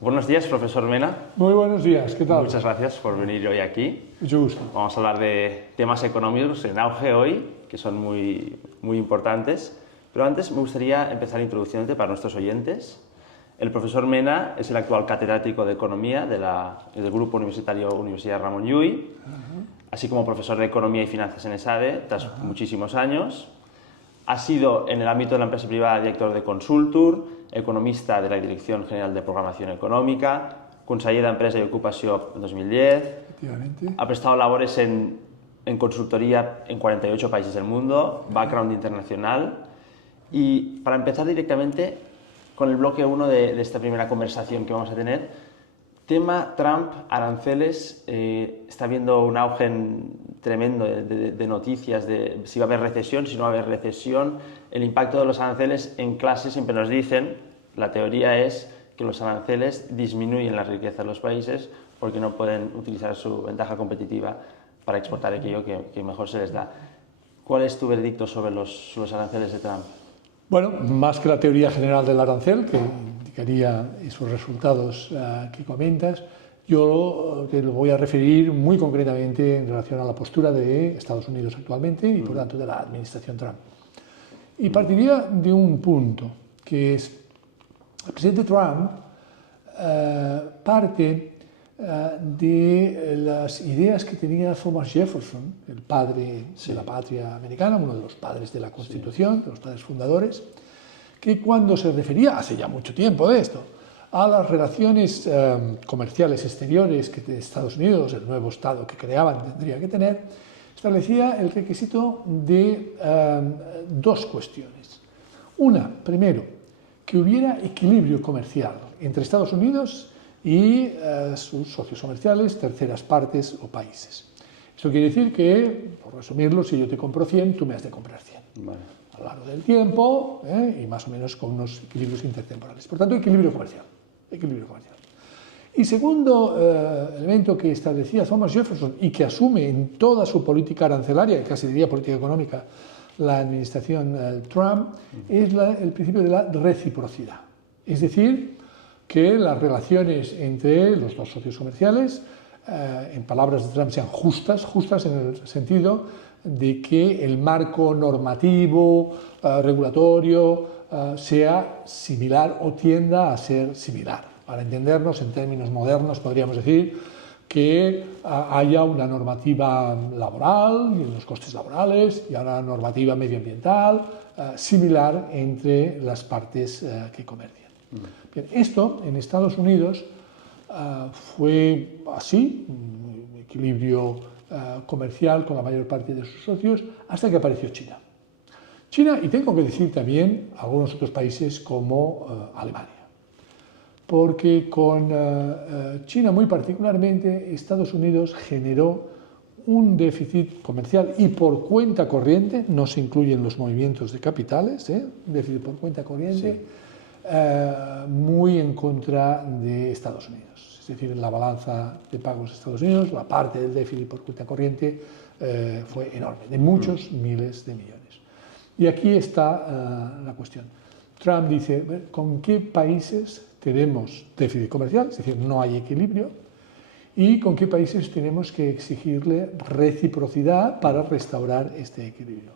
Buenos días, profesor Mena. Muy buenos días, ¿qué tal? Muchas gracias por venir hoy aquí. Mucho gusto. Vamos a hablar de temas económicos en auge hoy, que son muy importantes. Pero antes me gustaría empezar introduciéndote para nuestros oyentes. El profesor Mena es el actual catedrático de Economía del Grupo Universitario Universidad Ramon Llull, así como profesor de Economía y Finanzas en ESADE tras muchísimos años. Ha sido, en el ámbito de la empresa privada, director de Consultur, economista de la Dirección General de Programación Económica, conseller d'Empresa i Ocupació en 2010. Ha prestado labores en consultoría en 48 países del mundo, background internacional. Y para empezar directamente con el bloque 1 de esta primera conversación que vamos a tener, tema Trump, aranceles. Está habiendo un auge tremendo de noticias de si va a haber recesión, si no va a haber recesión. El impacto de los aranceles en clase siempre nos dicen, la teoría es que los aranceles disminuyen la riqueza de los países porque no pueden utilizar su ventaja competitiva para exportar aquello que mejor se les da. ¿Cuál es tu veredicto sobre los aranceles de Trump? Bueno, más que la teoría general del arancel, que indicaría esos resultados que comentas, yo te lo voy a referir muy concretamente en relación a la postura de Estados Unidos actualmente y por tanto de la administración Trump. Y partiría de un punto, que es el presidente Trump parte de las ideas que tenía Thomas Jefferson, el padre de la patria americana, uno de los padres de la Constitución, de los padres fundadores, que cuando se refería, hace ya mucho tiempo de esto, a las relaciones comerciales exteriores que Estados Unidos, el nuevo Estado que creaban, tendría que tener, establecía el requisito de dos cuestiones. Una, primero, que hubiera equilibrio comercial entre Estados Unidos y sus socios comerciales, terceras partes o países. Esto quiere decir que, por resumirlo, si yo te compro 100, tú me has de comprar 100. Vale. A lo largo del tiempo y más o menos con unos equilibrios intertemporales. Por tanto, equilibrio comercial. Equilibrio comercial. Y segundo elemento que establecía Thomas Jefferson y que asume en toda su política arancelaria, y casi diría política económica, la administración Trump, es el principio de la reciprocidad. Es decir, que las relaciones entre los dos socios comerciales, en palabras de Trump, sean justas en el sentido de que el marco normativo, regulatorio, sea similar o tienda a ser similar. Para entendernos, en términos modernos, podríamos decir que haya una normativa laboral y los costes laborales y una normativa medioambiental similar entre las partes que comercian. Bien, esto en Estados Unidos fue así, un equilibrio comercial con la mayor parte de sus socios, hasta que apareció China. China, y tengo que decir también algunos otros países como Alemania, porque con China muy particularmente Estados Unidos generó un déficit comercial y por cuenta corriente, no se incluyen los movimientos de capitales, un déficit por cuenta corriente, sí, muy en contra de Estados Unidos. Es decir, en la balanza de pagos de Estados Unidos, la parte del déficit por cuenta corriente fue enorme, de muchos miles de millones. Y aquí está la cuestión. Trump dice, ¿con qué países tenemos déficit comercial? Es decir, no hay equilibrio. ¿Y con qué países tenemos que exigirle reciprocidad para restaurar este equilibrio?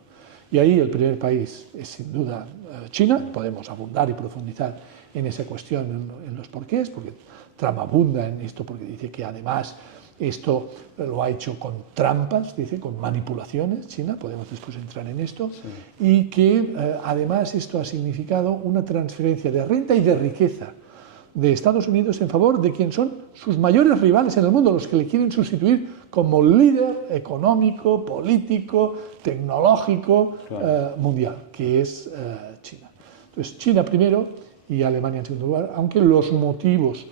Y ahí el primer país es sin duda China. Podemos abundar y profundizar en esa cuestión, en los porqués, porque Trump abunda en esto porque dice que además esto lo ha hecho con trampas, dice, con manipulaciones, China, podemos después entrar en esto, sí, y que además esto ha significado una transferencia de renta y de riqueza de Estados Unidos en favor de quien son sus mayores rivales en el mundo, los que le quieren sustituir como líder económico, político, tecnológico, claro, mundial, que es China. Entonces, China primero y Alemania en segundo lugar, aunque los motivos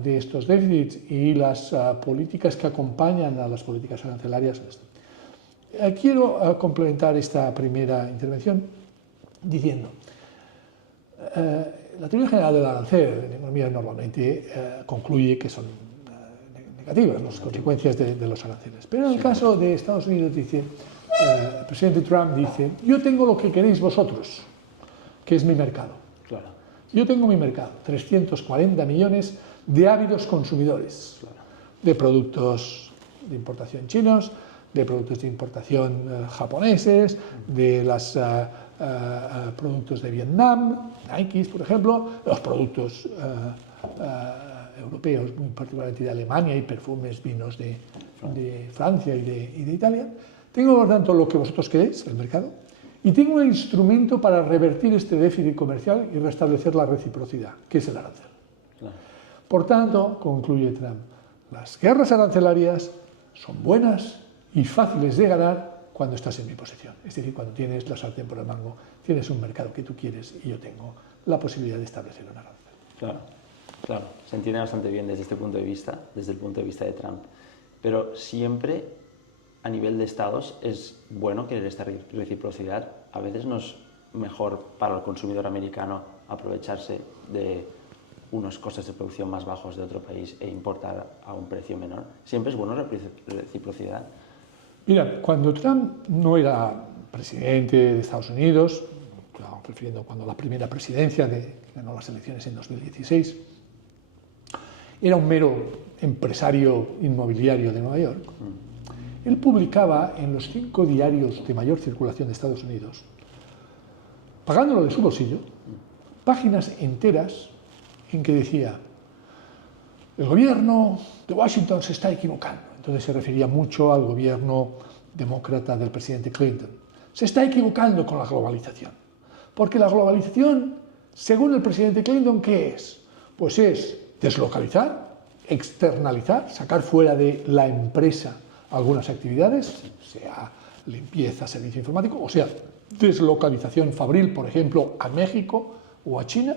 de estos déficits y las políticas que acompañan a las políticas arancelarias. Quiero complementar esta primera intervención diciendo, la teoría general del arancel en economía normalmente concluye que son negativas las consecuencias de los aranceles. Pero en el caso de Estados Unidos dice, el presidente Trump dice, yo tengo lo que queréis vosotros, que es mi mercado. Claro. Yo tengo mi mercado, 340 millones de hábitos consumidores, de productos de importación chinos, de productos de importación japoneses, de los productos de Vietnam, Nike, por ejemplo, los productos europeos, muy particularmente de Alemania, y perfumes, vinos de Francia y de Italia. Tengo, por tanto, lo que vosotros queréis, el mercado, y tengo un instrumento para revertir este déficit comercial y restablecer la reciprocidad, que es el arancel. Por tanto, concluye Trump, las guerras arancelarias son buenas y fáciles de ganar cuando estás en mi posición. Es decir, cuando tienes la sartén por el mango, tienes un mercado que tú quieres y yo tengo la posibilidad de establecer un arancel. Claro, claro, se entiende bastante bien desde este punto de vista, desde el punto de vista de Trump. Pero siempre, a nivel de estados, es bueno querer esta reciprocidad. A veces no es mejor para el consumidor americano aprovecharse de unos costes de producción más bajos de otro país e importar a un precio menor. Siempre es bueno la reciprocidad. Mira, cuando Trump no era presidente de Estados Unidos, refiriendo cuando la primera presidencia que ganó las elecciones en 2016, era un mero empresario inmobiliario de Nueva York. Él publicaba en los 5 diarios de mayor circulación de Estados Unidos, pagándolo de su bolsillo, páginas enteras en que decía: el gobierno de Washington se está equivocando. Entonces se refería mucho al gobierno demócrata del presidente Clinton. Se está equivocando con la globalización. Porque la globalización, según el presidente Clinton, ¿qué es? Pues es deslocalizar, externalizar, sacar fuera de la empresa algunas actividades, sea limpieza, servicio informático, o sea, deslocalización fabril, por ejemplo, a México o a China,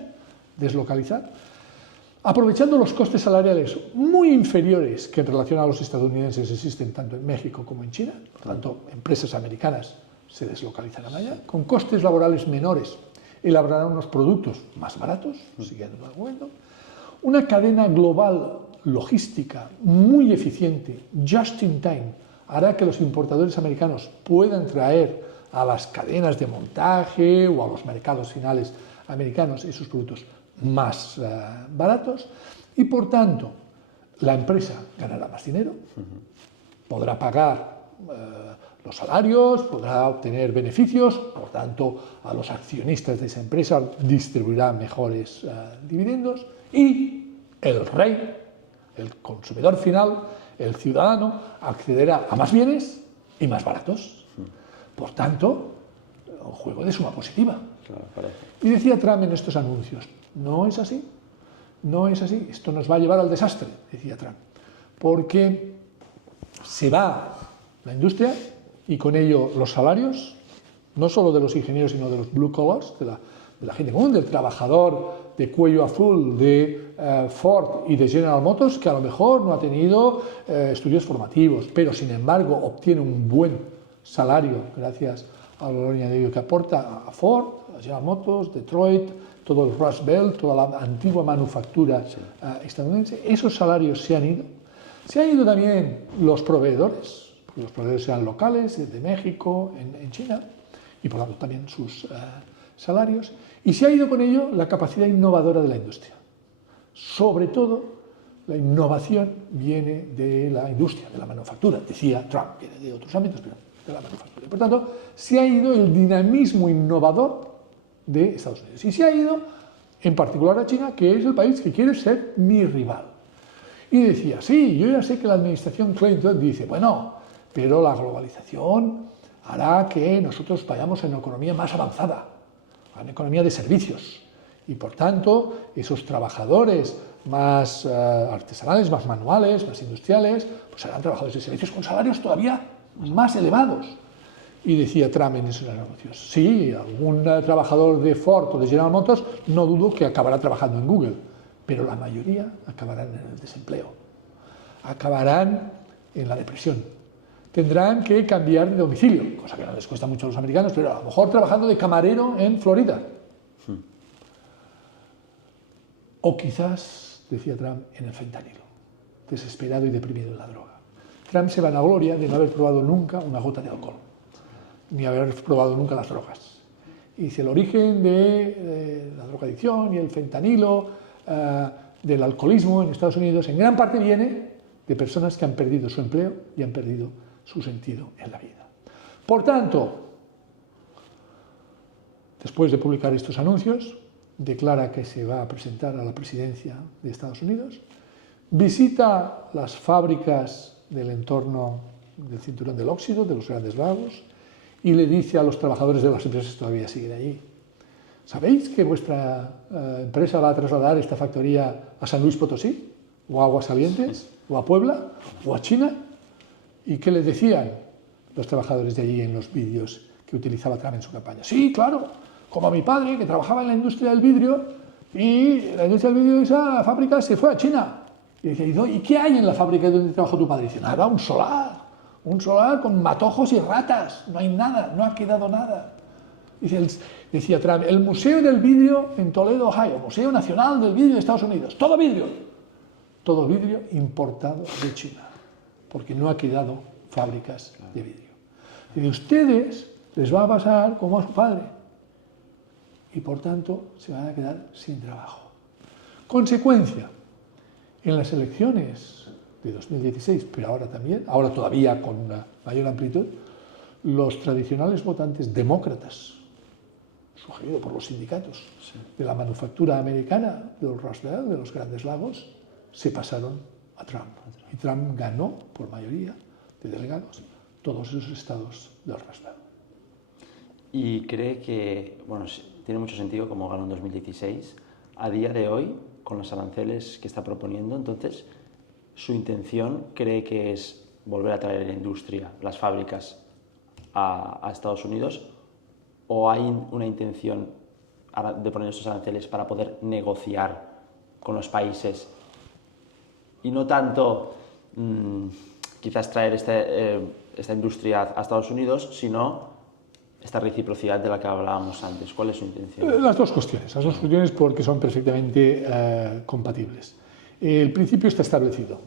deslocalizar, aprovechando los costes salariales muy inferiores que en relación a los estadounidenses existen tanto en México como en China, por lo tanto, empresas americanas se deslocalizarán allá, con costes laborales menores, elaborarán unos productos más baratos, siguiendo el argumento, una cadena global logística muy eficiente, just in time, hará que los importadores americanos puedan traer a las cadenas de montaje o a los mercados finales americanos esos productos más baratos y, por tanto, la empresa ganará más dinero, podrá pagar los salarios, podrá obtener beneficios, por tanto, a los accionistas de esa empresa distribuirá mejores dividendos y el rey, el consumidor final, el ciudadano, accederá a más bienes y más baratos. Por tanto, un juego de suma positiva. Claro, y decía Trump en estos anuncios: no es así, no es así, esto nos va a llevar al desastre, decía Trump, porque se va la industria y con ello los salarios, no solo de los ingenieros, sino de los blue collars, de la gente común, del trabajador de cuello azul de Ford y de General Motors, que a lo mejor no ha tenido estudios formativos, pero sin embargo obtiene un buen salario gracias al valor añadido que aporta a Ford, a General Motors, Detroit, todo el Rust Belt, toda la antigua manufactura estadounidense. Esos salarios se han ido. Se han ido también los proveedores, porque los proveedores eran locales, de México, en China, y por lo tanto también sus salarios. Y se ha ido con ello la capacidad innovadora de la industria. Sobre todo, la innovación viene de la industria, de la manufactura. Decía Trump, viene de otros ámbitos, pero de la manufactura. Por tanto, se ha ido el dinamismo innovador de Estados Unidos. Y se ha ido, en particular, a China, que es el país que quiere ser mi rival. Y decía: sí, yo ya sé que la administración Clinton dice, bueno, pero la globalización hará que nosotros vayamos a una economía más avanzada, a una economía de servicios. Y por tanto, esos trabajadores más artesanales, más manuales, más industriales, pues serán trabajadores de servicios con salarios todavía más elevados. Y decía Trump en esos anuncios: sí, algún trabajador de Ford o de General Motors no dudo que acabará trabajando en Google, pero la mayoría acabarán en el desempleo, acabarán en la depresión, tendrán que cambiar de domicilio, cosa que no les cuesta mucho a los americanos, pero a lo mejor trabajando de camarero en Florida. O quizás, decía Trump, en el fentanilo, desesperado y deprimido en la droga. Trump se vanagloria de no haber probado nunca una gota de alcohol, ni haber probado nunca las drogas. Y dice: el origen de la drogadicción y el fentanilo del alcoholismo en Estados Unidos en gran parte viene de personas que han perdido su empleo y han perdido su sentido en la vida. Por tanto, después de publicar estos anuncios, declara que se va a presentar a la presidencia de Estados Unidos, visita las fábricas del entorno del Cinturón del Óxido, de los Grandes Lagos, y le dice a los trabajadores de las empresas que todavía siguen allí: ¿sabéis que vuestra empresa va a trasladar esta factoría a San Luis Potosí, o a Aguascalientes, o a Puebla, o a China? ¿Y qué les decían los trabajadores de allí en los vídeos que utilizaba Trump en su campaña? Sí, claro, como a mi padre, que trabajaba en la industria del vidrio, y la industria del vidrio de esa fábrica se fue a China. Y dice: ¿y qué hay en la fábrica donde trabajó tu padre? Y dice: nada, un solar con matojos y ratas, no hay nada, no ha quedado nada. Decía Trump: el Museo del Vidrio en Toledo, Ohio, Museo Nacional del Vidrio de Estados Unidos, todo vidrio importado de China, porque no ha quedado fábricas de vidrio. Y de ustedes les va a pasar como a su padre, y por tanto se van a quedar sin trabajo. Consecuencia: en las elecciones de 2016, pero ahora también, ahora todavía con una mayor amplitud, los tradicionales votantes demócratas, sugerido por los sindicatos de la manufactura americana, del Rust Belt, de los Grandes Lagos, se pasaron a Trump. Y Trump ganó por mayoría de delegados todos esos estados del Rust Belt. Y cree que, bueno, tiene mucho sentido como ganó en 2016, a día de hoy, con los aranceles que está proponiendo, entonces, su intención cree que es volver a traer la industria, las fábricas a Estados Unidos, o hay una intención de poner estos aranceles para poder negociar con los países y no tanto quizás traer esta industria a Estados Unidos, sino esta reciprocidad de la que hablábamos antes. ¿Cuál es su intención? Las dos cuestiones porque son perfectamente compatibles. El principio está establecido.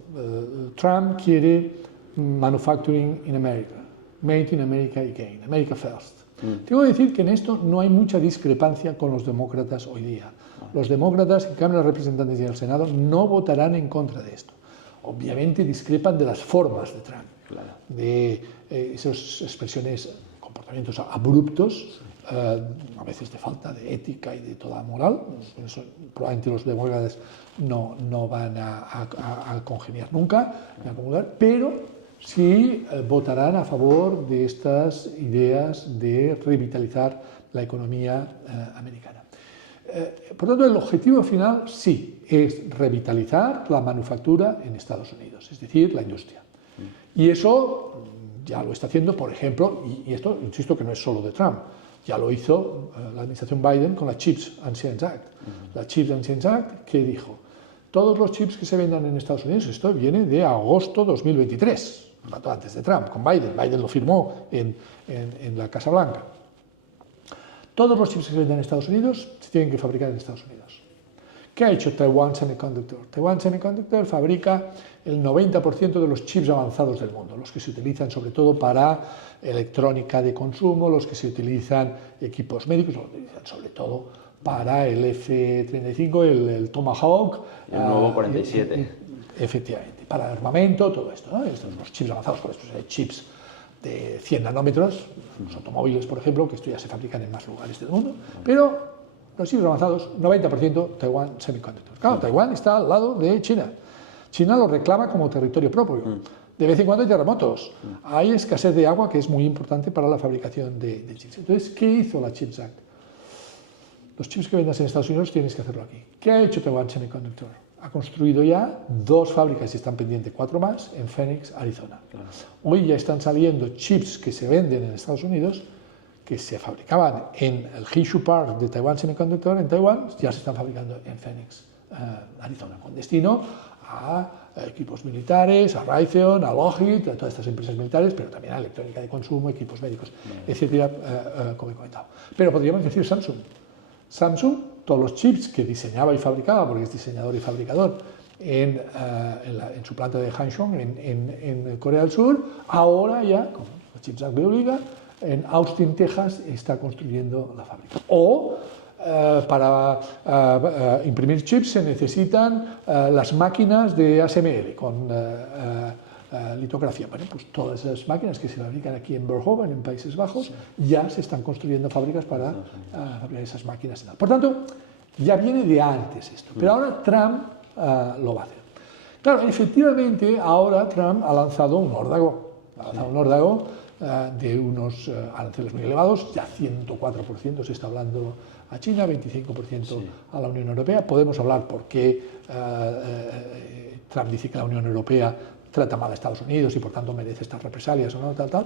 Trump quiere manufacturing in America, made in America again, America first. Tengo que decir que en esto no hay mucha discrepancia con los demócratas hoy día. Los demócratas en Cámara de Representantes y en el Senado no votarán en contra de esto. Obviamente discrepan de las formas de Trump, de esas expresiones, comportamientos abruptos, a veces de falta de ética y de toda moral. Eso, probablemente los demócratas no van a congeniar nunca, ni a acomodar, pero sí votarán a favor de estas ideas de revitalizar la economía americana. Por tanto, el objetivo final sí es revitalizar la manufactura en Estados Unidos, es decir, la industria. Y eso ya lo está haciendo, por ejemplo, y esto, insisto, que no es solo de Trump, ya lo hizo la administración Biden con la Chips and Science Act. La Chips and Science Act, ¿qué dijo? Todos los chips que se vendan en Estados Unidos, esto viene de agosto 2023, un rato antes de Trump, con Biden. Biden lo firmó en la Casa Blanca. Todos los chips que se venden en Estados Unidos se tienen que fabricar en Estados Unidos. ¿Qué ha hecho Taiwan Semiconductor? Taiwan Semiconductor fabrica el 90% de los chips avanzados del mundo, los que se utilizan sobre todo para electrónica de consumo, los que se utilizan equipos médicos, los que se utilizan sobre todo para el F-35, el Tomahawk. El nuevo 47. Efectivamente, para el armamento, todo esto, ¿no? Estos, los chips avanzados, por estos chips de 100 nanómetros, los automóviles, por ejemplo, que esto ya se fabrican en más lugares del mundo, pero los chips avanzados, 90% Taiwan Semiconductor. Claro, Taiwán está al lado de China. China lo reclama como territorio propio. De vez en cuando hay terremotos. Hay escasez de agua, que es muy importante para la fabricación de chips. Entonces, ¿qué hizo la Chips Act? Los chips que vendas en Estados Unidos tienes que hacerlo aquí. ¿Qué ha hecho Taiwan Semiconductor? Ha construido ya 2 fábricas y están pendientes 4 más en Phoenix, Arizona. Hoy ya están saliendo chips que se venden en Estados Unidos que se fabricaban en el Hsinchu Park de Taiwan Semiconductor en Taiwán, ya se están fabricando en Phoenix, Arizona, con destino a equipos militares, a Raytheon, a Lockheed, a todas estas empresas militares, pero también a electrónica de consumo, equipos médicos, etcétera, como he comentado. Pero podríamos decir Samsung. Samsung, todos los chips que diseñaba y fabricaba, porque es diseñador y fabricador, en su planta de Hangzhou, en Corea del Sur, ahora ya, como la Chips Act le obliga, en Austin, Texas, está construyendo la fábrica. O para imprimir chips se necesitan las máquinas de ASML con litografía. Bueno, pues todas esas máquinas que se fabrican aquí en Eindhoven, en Países Bajos, ya se están construyendo fábricas para fabricar esas máquinas. Por tanto, ya viene de antes esto, pero ahora Trump lo va a hacer. Claro, efectivamente, ahora Trump ha lanzado un órdago, de unos aranceles muy elevados, ya 104% se está hablando a China, 25% a la Unión Europea. Podemos hablar por qué Trump dice que la Unión Europea trata mal a Estados Unidos y por tanto merece estas represalias o no, tal.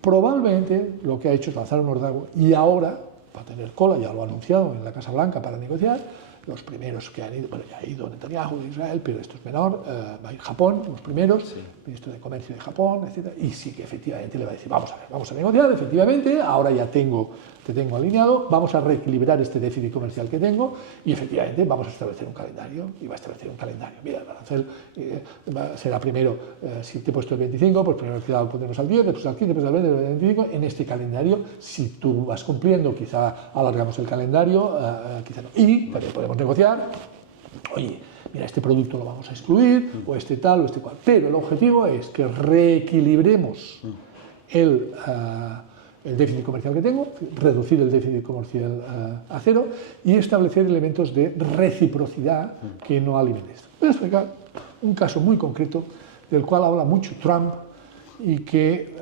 Probablemente lo que ha hecho es lanzar un órdago y ahora va a tener cola, ya lo ha anunciado en la Casa Blanca para negociar. Los primeros que han ido, bueno, ya ha ido Netanyahu de Israel, pero esto es menor, va a ir Japón, los primeros, ministro de Comercio de Japón, etc. Y sí que efectivamente le va a decir, vamos a ver, vamos a negociar, efectivamente, ahora ya te tengo alineado, vamos a reequilibrar este déficit comercial que tengo y efectivamente vamos a establecer un calendario, y va a establecer un calendario. Mira, el arancel será primero, si te he puesto el 25, pues primero lo pondremos al 10, después al 15, después al 20, después al 25, en este calendario, si tú vas cumpliendo, quizá alargamos el calendario, quizá no. Y también podemos negociar, oye, mira, este producto lo vamos a excluir, o este tal, o este cual. Pero el objetivo es que reequilibremos el déficit comercial que tengo, reducir el déficit comercial a cero y establecer elementos de reciprocidad que no alimenten esto. Voy a explicar un caso muy concreto del cual habla mucho Trump y que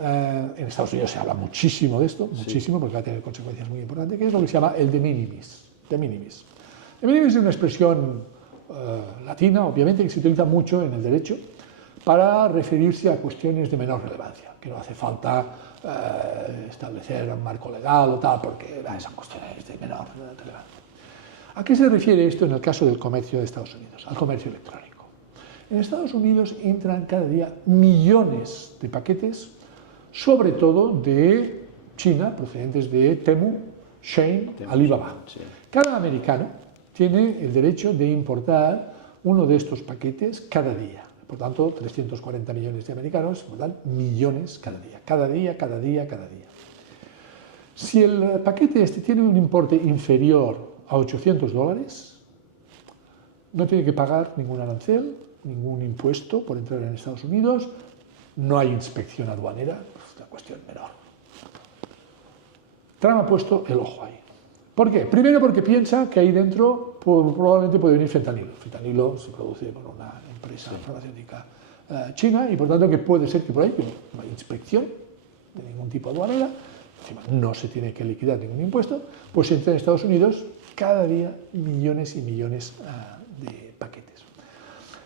en Estados Unidos se habla muchísimo de esto, muchísimo, porque va a tener consecuencias muy importantes, que es lo que se llama el de minimis. De minimis. De minimis es una expresión latina, obviamente, que se utiliza mucho en el derecho para referirse a cuestiones de menor relevancia, que no hace falta establecer un marco legal o tal, porque son cuestiones de menor relevancia. ¿A qué se refiere esto en el caso del comercio de Estados Unidos? Al comercio electrónico. En Estados Unidos entran cada día millones de paquetes, sobre todo de China, procedentes de Temu, Shein, Alibaba. Cada americano tiene el derecho de importar uno de estos paquetes cada día. Por tanto, 340 millones de americanos importan millones cada día. Cada día. Si el paquete este tiene un importe inferior a $800, no tiene que pagar ningún arancel, ningún impuesto por entrar en Estados Unidos, no hay inspección aduanera, es una cuestión menor. Trump ha puesto el ojo ahí. ¿Por qué? Primero porque piensa que ahí dentro probablemente puede venir fentanilo. Fentanilo se produce por una empresa farmacéutica china y por tanto que puede ser que por ahí no hay inspección de ningún tipo aduanera, encima no se tiene que liquidar ningún impuesto, pues entra en Estados Unidos cada día millones y millones de paquetes.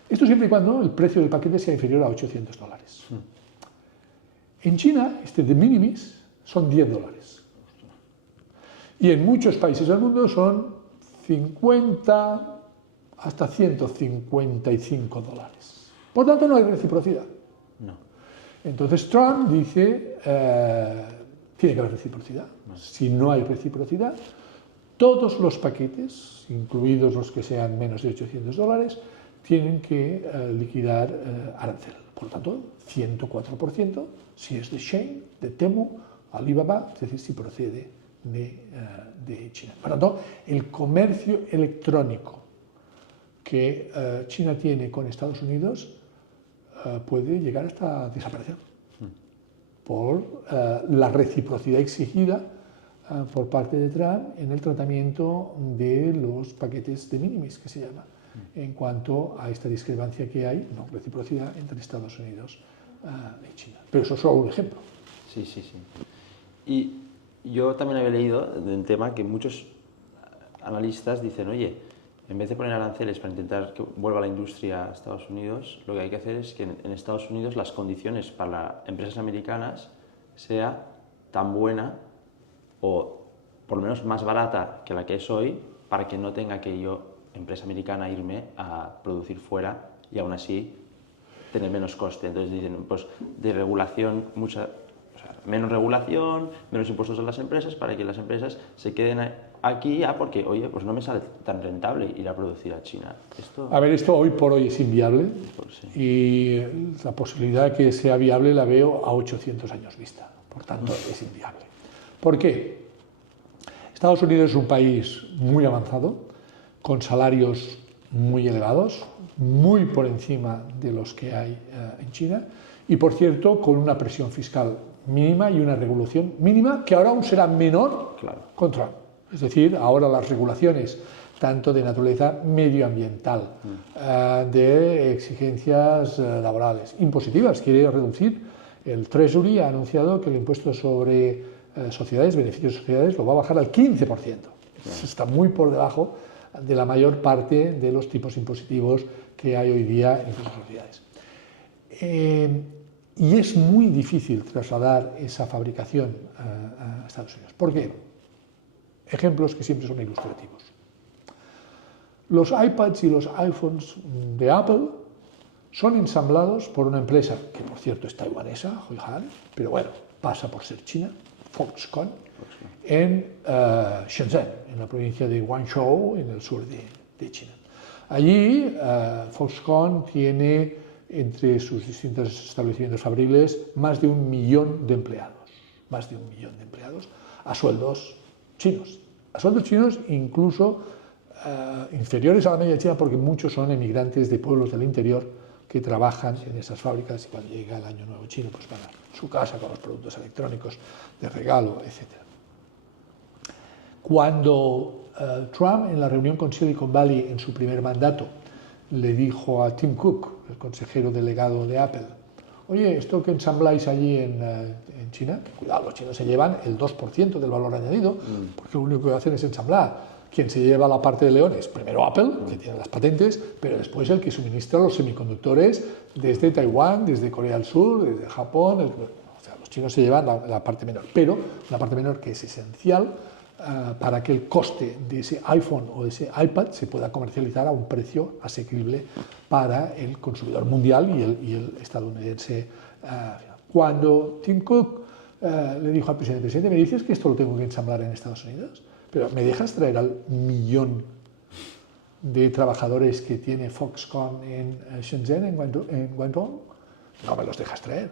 Esto siempre y cuando el precio del paquete sea inferior a $800. En China, este de minimis son $10. Y en muchos países del mundo son 50 hasta $155. Por tanto, no hay reciprocidad. No. Entonces Trump dice, tiene que haber reciprocidad. Si no hay reciprocidad, todos los paquetes, incluidos los que sean menos de $800, tienen que liquidar arancel. Por tanto, 104% si es de Shein, de Temu, Alibaba, es decir, si procede de China. Por lo tanto, el comercio electrónico que China tiene con Estados Unidos puede llegar hasta desaparecer por la reciprocidad exigida por parte de Trump en el tratamiento de los paquetes de minimis, que se llama, en cuanto a esta discrepancia que hay, no reciprocidad, entre Estados Unidos y China. Pero eso es solo un ejemplo. Sí. Y yo también había leído de un tema que muchos analistas dicen, oye, en vez de poner aranceles para intentar que vuelva la industria a Estados Unidos, lo que hay que hacer es que en Estados Unidos las condiciones para las empresas americanas sea tan buena o por lo menos más barata que la que es hoy, para que no tenga que yo, empresa americana, irme a producir fuera y aún así tener menos coste. Entonces dicen, pues de regulación, menos regulación, menos impuestos a las empresas, para que las empresas se queden aquí ya porque, oye, pues no me sale tan rentable ir a producir a China. A ver, esto hoy por hoy es inviable y la posibilidad de que sea viable la veo a 800 años vista. Por tanto, es inviable. ¿Por qué? Estados Unidos es un país muy avanzado, con salarios muy elevados, muy por encima de los que hay en China, y por cierto, con una presión fiscal mínima y una regulación mínima que ahora aún será menor con Trump. Es decir, ahora las regulaciones, tanto de naturaleza medioambiental, de exigencias laborales, impositivas, quiere reducir. El Treasury ha anunciado que el impuesto sobre sociedades, beneficios de sociedades, lo va a bajar al 15%. Está muy por debajo de la mayor parte de los tipos impositivos que hay hoy día en las sociedades. Y es muy difícil trasladar esa fabricación a Estados Unidos. ¿Por qué? Ejemplos que siempre son ilustrativos. Los iPads y los iPhones de Apple son ensamblados por una empresa que, por cierto, es taiwanesa, Huihan, pero bueno, pasa por ser china, Foxconn, en Shenzhen, en la provincia de Guangzhou, en el sur de China. Allí, Foxconn tiene entre sus distintos establecimientos fabriles más de 1 millón de empleados, a sueldos chinos incluso inferiores a la media china, porque muchos son emigrantes de pueblos del interior que trabajan en esas fábricas y cuando llega el Año Nuevo chino pues van a su casa con los productos electrónicos de regalo, etc. Cuando Trump, en la reunión con Silicon Valley en su primer mandato, le dijo a Tim Cook, el consejero delegado de Apple, oye, esto que ensambláis allí en China, que cuidado, los chinos se llevan el 2% del valor añadido, porque lo único que hacen es ensamblar. Quien se lleva la parte de leones, primero Apple, que tiene las patentes, pero después el que suministra los semiconductores desde Taiwán, desde Corea del Sur, desde Japón. O sea, los chinos se llevan la parte menor, pero la parte menor que es esencial para que el coste de ese iPhone o de ese iPad se pueda comercializar a un precio asequible para el consumidor mundial y el estadounidense. Cuando Tim Cook le dijo al presidente, ¿me dices que esto lo tengo que ensamblar en Estados Unidos? Pero ¿me dejas traer al 1 millón de trabajadores que tiene Foxconn en Shenzhen, en Guangzhou? No me los dejas traer.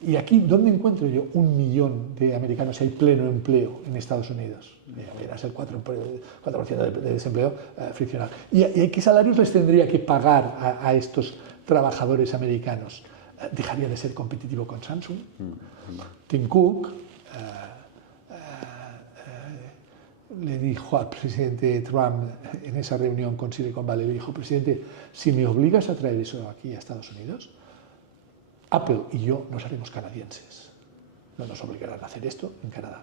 Y aquí, ¿dónde encuentro yo 1 millón de americanos si hay pleno empleo en Estados Unidos? Verás el 4% de desempleo friccional. ¿Y qué salarios les tendría que pagar a estos trabajadores americanos? ¿Dejaría de ser competitivo con Samsung? Tim Cook le dijo al presidente Trump en esa reunión con Silicon Valley, le dijo, presidente, si me obligas a traer eso aquí a Estados Unidos, Apple y yo nos haremos canadienses. No nos obligarán a hacer esto en Canadá.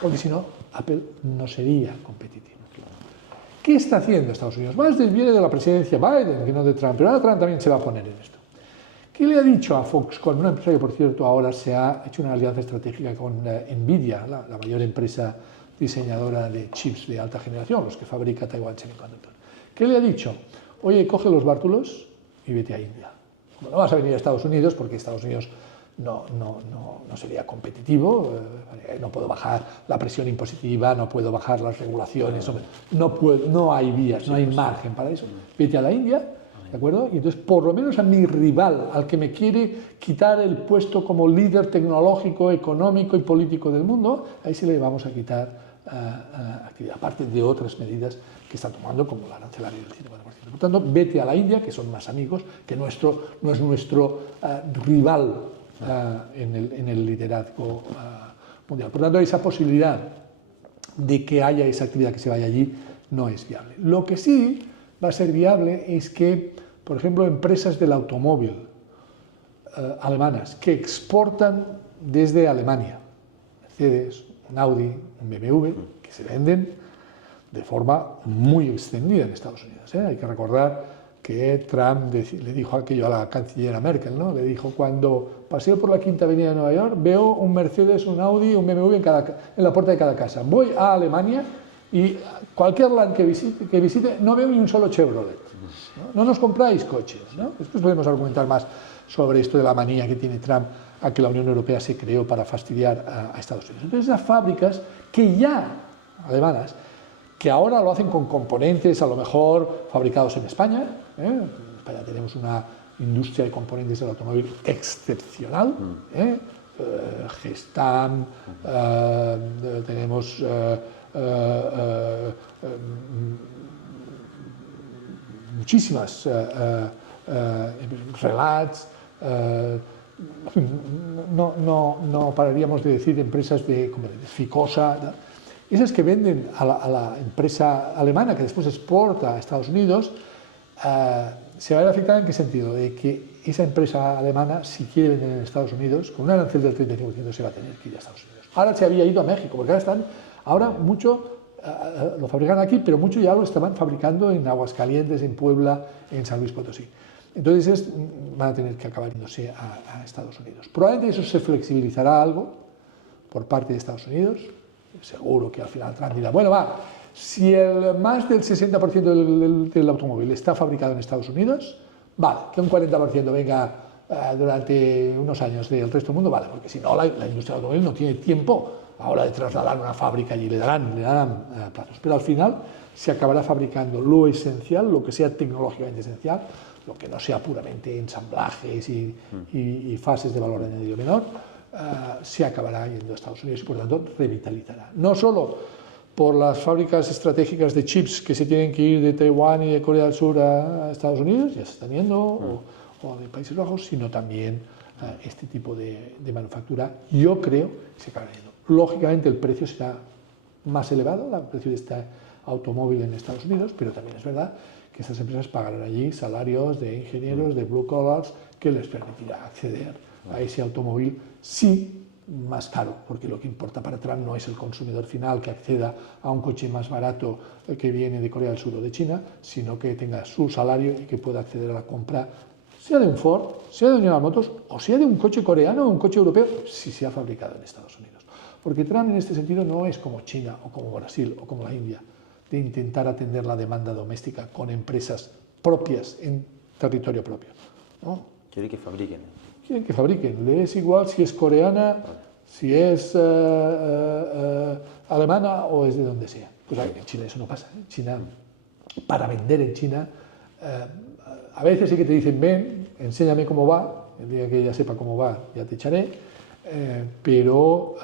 Porque si no, Apple no sería competitivo. ¿Qué está haciendo Estados Unidos? Más viene de la presidencia Biden que no de Trump, pero ahora Trump también se va a poner en esto. ¿Qué le ha dicho a Foxconn, una empresa que por cierto ahora se ha hecho una alianza estratégica con Nvidia, la mayor empresa diseñadora de chips de alta generación, los que fabrica Taiwan Semiconductor? ¿Qué le ha dicho? Oye, coge los bártulos y vete a India. No vas a venir a Estados Unidos porque Estados Unidos no sería competitivo, no puedo bajar la presión impositiva, no puedo bajar las regulaciones, no hay vías, no hay margen para eso. Vete a la India, ¿de acuerdo? Y entonces, por lo menos a mi rival, al que me quiere quitar el puesto como líder tecnológico, económico y político del mundo, ahí sí le vamos a quitar actividad, aparte de otras medidas que están tomando, como el arancelario del 50%. Por tanto, vete a la India, que son más amigos, que no es nuestro rival en el liderazgo mundial. Por tanto, esa posibilidad de que haya esa actividad que se vaya allí no es viable. Lo que sí va a ser viable es que, por ejemplo, empresas del automóvil alemanas que exportan desde Alemania, Mercedes, un Audi, un BMW, que se venden de forma muy extendida en Estados Unidos. Hay que recordar que Trump le dijo aquello a la canciller Merkel, ¿no? Le dijo, cuando paseo por la Quinta Avenida de Nueva York, veo un Mercedes, un Audi, un BMW en la puerta de cada casa. Voy a Alemania y cualquier land que visite no veo ni un solo Chevrolet. No nos compráis coches, ¿no? Después podemos argumentar más sobre esto de la manía que tiene Trump a que la Unión Europea se creó para fastidiar a Estados Unidos. Entonces, esas fábricas que ya, alemanas, que ahora lo hacen con componentes a lo mejor fabricados en España, en España tenemos una industria de componentes del automóvil excepcional, Gestam, tenemos muchísimas relats, no pararíamos de decir empresas como Ficosa, esas que venden a la empresa alemana que después exporta a Estados Unidos. ¿Se va a ver afectada en qué sentido? De que esa empresa alemana, si quiere vender en Estados Unidos, con un arancel del 35% se va a tener que ir a Estados Unidos. Ahora se había ido a México, porque ahora mucho lo fabrican aquí, pero mucho ya lo estaban fabricando en Aguascalientes, en Puebla, en San Luis Potosí. Entonces van a tener que acabar yéndose a Estados Unidos. Probablemente eso se flexibilizará algo por parte de Estados Unidos. Seguro que al final Trump dirá, bueno, va, si más del 60% del automóvil está fabricado en Estados Unidos, vale, que un 40% venga durante unos años del resto del mundo, vale, porque si no la industria del automóvil no tiene tiempo ahora de trasladar una fábrica y le darán plazos. Pero al final se acabará fabricando lo esencial, lo que sea tecnológicamente esencial, lo que no sea puramente ensamblajes y fases de valor añadido menor, se acabará yendo a Estados Unidos y por tanto revitalizará. No solo por las fábricas estratégicas de chips que se tienen que ir de Taiwán y de Corea del Sur a Estados Unidos, ya se están yendo, o de Países Bajos, sino también este tipo de manufactura, yo creo que se acabará yendo. Lógicamente el precio será más elevado, el precio de este automóvil en Estados Unidos, pero también es verdad que estas empresas pagarán allí salarios de ingenieros, de blue collars, que les permitirá acceder a ese automóvil, sí, más caro, porque lo que importa para Trump no es el consumidor final que acceda a un coche más barato que viene de Corea del Sur o de China, sino que tenga su salario y que pueda acceder a la compra, sea de un Ford, sea de General Motors, o sea de un coche coreano o un coche europeo, si se ha fabricado en Estados Unidos. Porque Trump en este sentido no es como China o como Brasil o como la India, de intentar atender la demanda doméstica con empresas propias en territorio propio, ¿no? Quiere que fabriquen. Quieren que fabriquen. Le es igual si es coreana, si es alemana o es de donde sea. Pues en China eso no pasa. En China, para vender en China, a veces sí que te dicen, ven, enséñame cómo va, el día que ya sepa cómo va ya te echaré, pero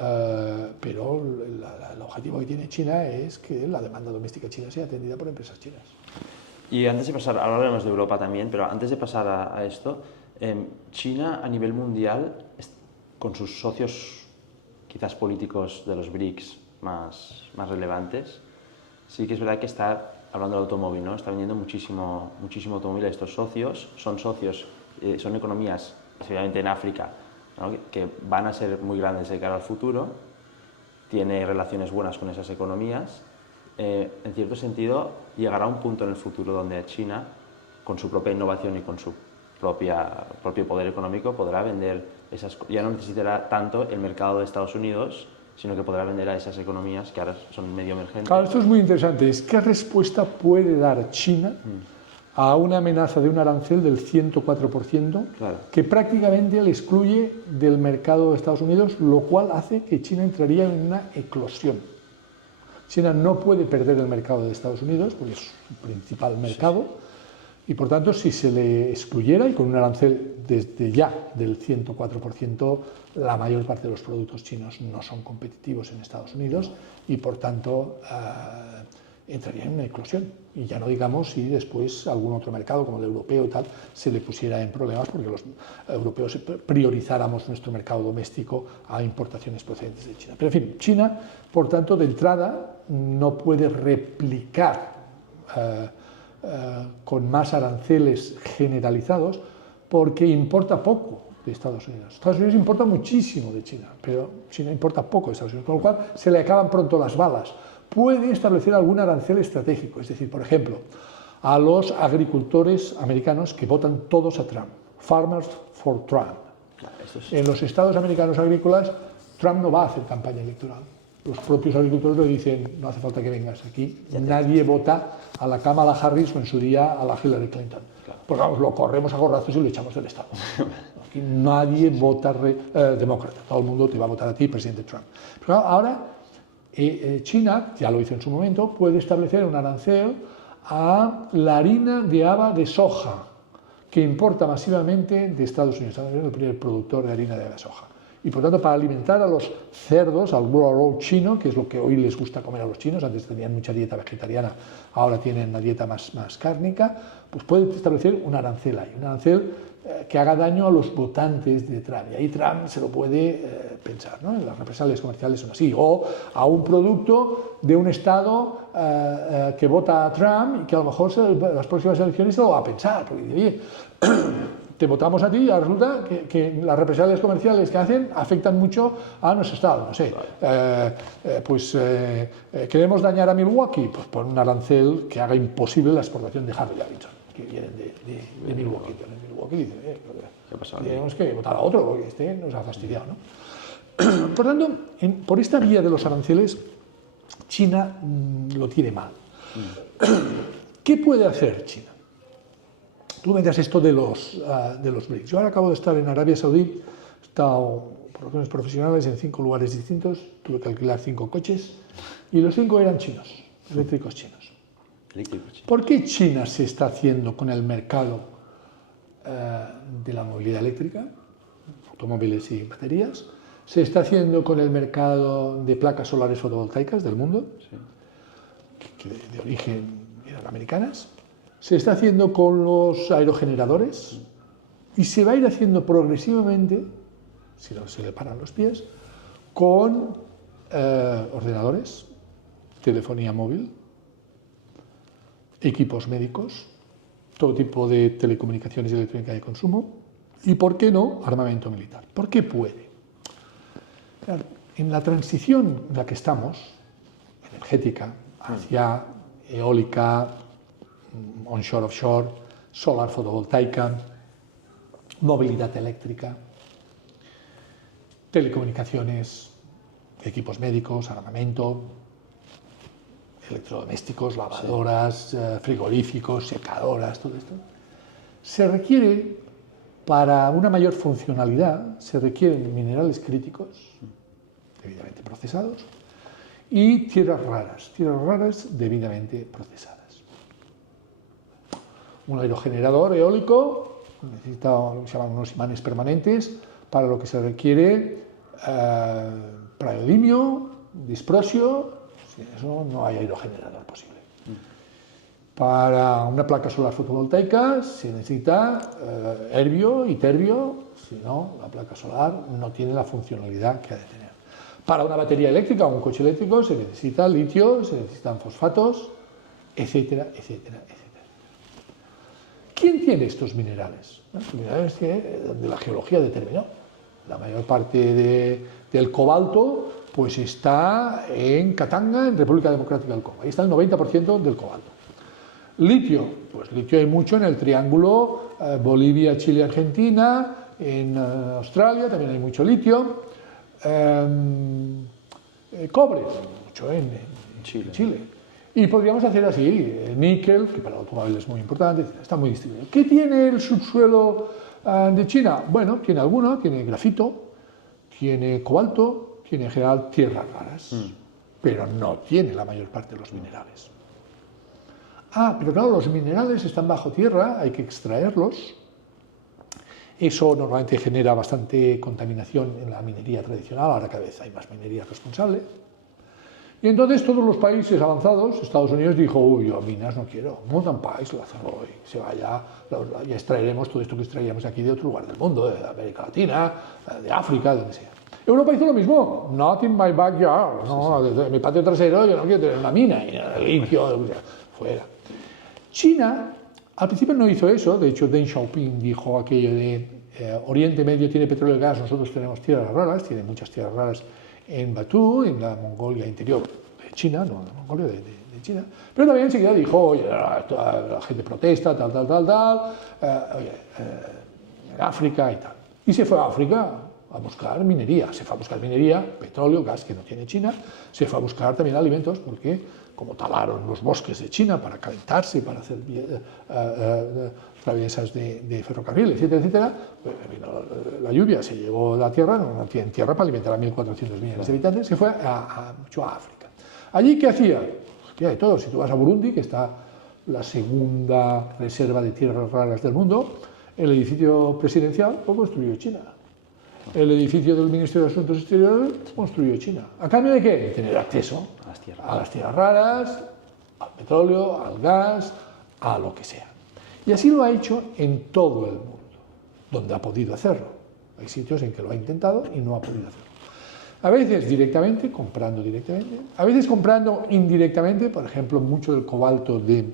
el objetivo que tiene China es que la demanda doméstica china sea atendida por empresas chinas. Y antes de pasar, ahora hablaremos de Europa también, pero antes de pasar a esto, China a nivel mundial, con sus socios quizás políticos de los BRICS más relevantes, sí que es verdad que está, hablando del automóvil, ¿no? Está vendiendo muchísimo automóvil a estos socios, son economías, especialmente en África, ¿no? que van a ser muy grandes de cara al futuro, tiene relaciones buenas con esas economías. En cierto sentido, llegará un punto en el futuro donde China, con su propia innovación y con su propio poder económico, podrá vender ya no necesitará tanto el mercado de Estados Unidos, sino que podrá vender a esas economías que ahora son medio emergentes. Claro, esto es muy interesante. ¿Qué respuesta puede dar China a una amenaza de un arancel del 104%, claro, que prácticamente le excluye del mercado de Estados Unidos, lo cual hace que China entraría en una eclosión? China no puede perder el mercado de Estados Unidos, porque es su principal mercado, y por tanto, si se le excluyera, y con un arancel desde ya del 104%, la mayor parte de los productos chinos no son competitivos en Estados Unidos, y por tanto entraría en una eclosión. Y ya no digamos si después algún otro mercado, como el europeo y tal, se le pusiera en problemas porque los europeos priorizáramos nuestro mercado doméstico a importaciones procedentes de China. Pero en fin, China, por tanto, de entrada no puede replicar con más aranceles generalizados porque importa poco de Estados Unidos. Estados Unidos importa muchísimo de China, pero China importa poco de Estados Unidos, con lo cual se le acaban pronto las balas. Puede establecer algún arancel estratégico, es decir, por ejemplo, a los agricultores americanos que votan todos a Trump, Farmers for Trump. En los estados americanos agrícolas, Trump no va a hacer campaña electoral. Los propios agricultores le dicen, no hace falta que vengas aquí, nadie vota a la Kamala Harris o en su día a la Hillary Clinton. Pues vamos, lo corremos a gorrazos y lo echamos del estado. Aquí nadie vota demócrata, todo el mundo te va a votar a ti, presidente Trump. Pero ahora China, ya lo hizo en su momento, puede establecer un arancel a la harina de haba de soja, que importa masivamente de Estados Unidos. Estados Unidos es el primer productor de harina de haba de soja. Y por tanto, para alimentar a los cerdos, al raw chino, que es lo que hoy les gusta comer a los chinos, antes tenían mucha dieta vegetariana, ahora tienen una dieta más cárnica, pues puede establecer un arancel ahí, un arancel que haga daño a los votantes de Trump. Y ahí Trump se lo puede pensar, ¿no? Las represalias comerciales son así. O a un producto de un Estado que vota a Trump y que a lo mejor en las próximas elecciones se lo va a pensar, porque dice, oye, te votamos a ti y ahora resulta que las represalias comerciales que hacen afectan mucho a nuestro Estado. No sé, queremos dañar a Milwaukee, pues pon un arancel que haga imposible la exportación de Harley Davidson, que vienen de Milwaukee. Milwaukee dice, tenemos que votar a otro, porque este nos ha fastidiado, ¿no? Por tanto, por esta vía de los aranceles, China lo tiene mal. ¿Qué puede hacer China? Tú me das esto de los BRICS. Yo ahora acabo de estar en Arabia Saudí, he estado por razones profesionales en 5 lugares distintos, tuve que alquilar 5 coches y los 5 eran chinos, eléctricos chinos. ¿Por qué China se está haciendo con el mercado de la movilidad eléctrica, automóviles y baterías? Se está haciendo con el mercado de placas solares fotovoltaicas del mundo, que de origen eran americanas. Se está haciendo con los aerogeneradores y se va a ir haciendo progresivamente, si no se le paran los pies, con ordenadores, telefonía móvil, equipos médicos, todo tipo de telecomunicaciones y electrónica de consumo y, ¿por qué no?, armamento militar. ¿Por qué puede? Claro, en la transición en la que estamos, energética, hacia eólica, onshore, offshore, solar fotovoltaica, movilidad eléctrica, telecomunicaciones, equipos médicos, armamento, electrodomésticos, lavadoras, frigoríficos, secadoras, todo esto. Se requiere, para una mayor funcionalidad, se requieren minerales críticos, debidamente procesados, y tierras raras debidamente procesadas. Un aerogenerador eólico necesita lo que se llaman unos imanes permanentes, para lo que se requiere praeodimio, disprosio. Sin eso no hay aerogenerador posible. Para una placa solar fotovoltaica se necesita herbio y terbio, si no, la placa solar no tiene la funcionalidad que ha de tener. Para una batería eléctrica o un coche eléctrico se necesita litio, se necesitan fosfatos, etcétera, etcétera, etcétera. ¿Quién tiene estos minerales? Los minerales que la geología determinó. La mayor parte del cobalto pues está en Katanga, en República Democrática del Congo. Ahí está el 90% del cobalto. Litio, pues litio hay mucho en el triángulo Bolivia, Chile, Argentina, en Australia también hay mucho litio. Cobre, mucho en Chile. Y podríamos hacer así, níquel, que para el automóvil es muy importante, está muy distribuido. ¿Qué tiene el subsuelo de China? Bueno, tiene alguno, tiene grafito, tiene cobalto, tiene en general tierras raras, pero no tiene la mayor parte de los minerales. Pero claro, los minerales están bajo tierra, hay que extraerlos. Eso normalmente genera bastante contaminación en la minería tradicional, ahora cada vez hay más minería responsable. Y entonces todos los países avanzados, Estados Unidos dijo, uy, yo minas no quiero, monta un país, lo hacemos hoy, se vaya, ya extraeremos todo esto que extraíamos aquí de otro lugar del mundo, de América Latina, de África, de donde sea. Europa hizo lo mismo, not in my backyard, no, desde mi patio trasero yo no quiero tener una mina, y litio, fuera. China al principio no hizo eso, de hecho Deng Xiaoping dijo aquello de Oriente Medio tiene petróleo y gas, nosotros tenemos tierras raras, tiene muchas tierras raras en Batu, en la Mongolia interior de China, no, la Mongolia de China, pero también enseguida dijo, oye, la gente protesta, en África y tal. Y se fue a África a buscar minería, petróleo, gas que no tiene China, se fue a buscar también alimentos, porque como talaron los bosques de China para calentarse, para hacer traviesas de ferrocarril, etcétera, etcétera, vino la lluvia, se llevó la tierra, no tienen tierra para alimentar a 1.400 millones de habitantes, se fue mucho a África. ¿Allí qué hacía? Hacía de todo. Si tú vas a Burundi, que está la segunda reserva de tierras raras del mundo, el edificio presidencial lo construyó China. El edificio del Ministerio de Asuntos Exteriores construyó China. ¿A cambio de qué? De tener acceso a las tierras raras, al petróleo, al gas, a lo que sea. Y así lo ha hecho en todo el mundo, donde ha podido hacerlo. Hay sitios en que lo ha intentado y no ha podido hacerlo. A veces directamente, comprando directamente, a veces comprando indirectamente. Por ejemplo, mucho del cobalto de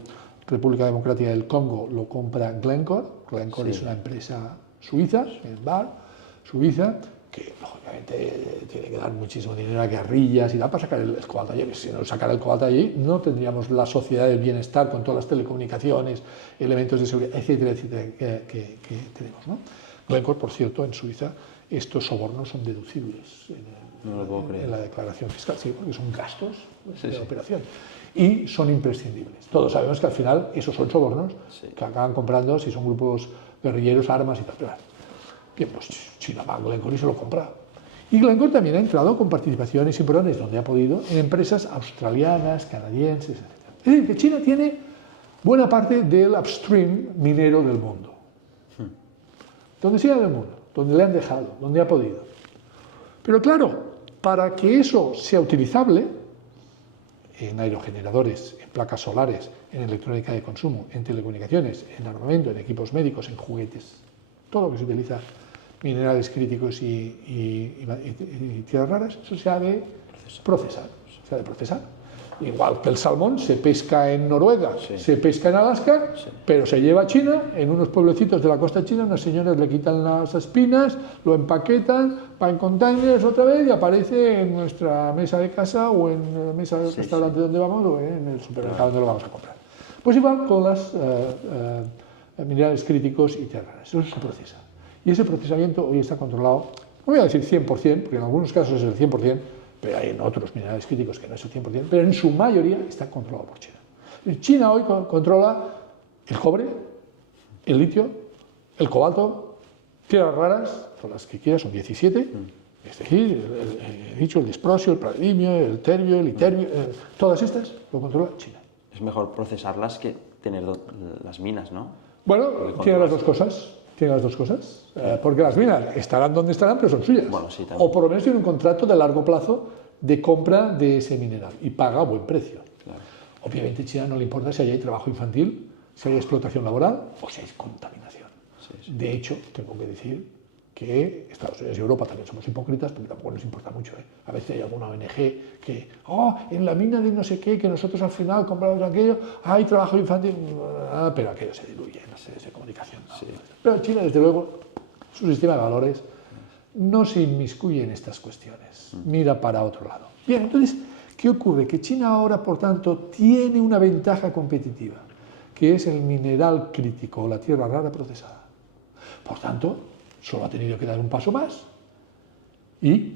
República Democrática del Congo lo compra Glencore. Glencore es una empresa suiza, suiza, que lógicamente tiene que dar muchísimo dinero a guerrillas y da para sacar el cobalto allí. Si no sacara el cobalto allí, no tendríamos la sociedad del bienestar con todas las telecomunicaciones, elementos de seguridad, etcétera, etcétera, que tenemos, ¿no? Glencore, por cierto, en Suiza, estos sobornos son deducibles en la declaración fiscal, sí, porque son gastos de operación y son imprescindibles. Todos sabemos que al final esos son sobornos que acaban comprando, si son grupos guerrilleros, armas y tal. Bien, pues China va a Glencore y se lo compra. Y Glencore también ha entrado con participaciones importantes, donde ha podido, en empresas australianas, canadienses, etc. Es decir, que China tiene buena parte del upstream minero del mundo. Donde sea del mundo, donde le han dejado, donde ha podido. Pero claro, para que eso sea utilizable, en aerogeneradores, en placas solares, en electrónica de consumo, en telecomunicaciones, en armamento, en equipos médicos, en juguetes, todo lo que se utiliza, minerales críticos y tierras raras, eso se ha de procesar. Igual que el salmón se pesca en Noruega, se pesca en Alaska, pero se lleva a China, en unos pueblecitos de la costa china, unas señoras le quitan las espinas, lo empaquetan, va en containers otra vez y aparece en nuestra mesa de casa o en la mesa del restaurante donde vamos o en el supermercado donde lo vamos a comprar. Pues igual con las minerales críticos y tierras raras, eso se procesa. Y ese procesamiento hoy está controlado, no voy a decir 100%, porque en algunos casos es el 100%, pero hay en otros minerales críticos que no es el 100%, pero en su mayoría está controlado por China. China hoy controla el cobre, el litio, el cobalto, tierras raras, todas las que quieras, son 17, es decir, he dicho el disprosio, el palladiumio, el terbio, el iterbio, todas estas lo controla China. Es mejor procesarlas que tener las minas, ¿no? Bueno, tiene las dos cosas. Porque las minas estarán donde estarán, pero son suyas. Bueno, sí, o por lo menos tiene un contrato de largo plazo de compra de ese mineral y paga a buen precio. Claro. Obviamente a China no le importa si hay trabajo infantil, si hay explotación laboral o si hay contaminación. De hecho, tengo que decir que Estados Unidos y Europa también somos hipócritas porque tampoco nos importa mucho. A veces hay alguna ONG que, en la mina de no sé qué, que nosotros al final compramos aquello, hay trabajo infantil, pero aquello se diluye en las sedes de comunicación. ¿No? Pero China, desde luego, su sistema de valores no se inmiscuye en estas cuestiones, mira para otro lado. Bien, entonces, ¿qué ocurre? Que China ahora, por tanto, tiene una ventaja competitiva, que es el mineral crítico, la tierra rara procesada. Por tanto, solo ha tenido que dar un paso más y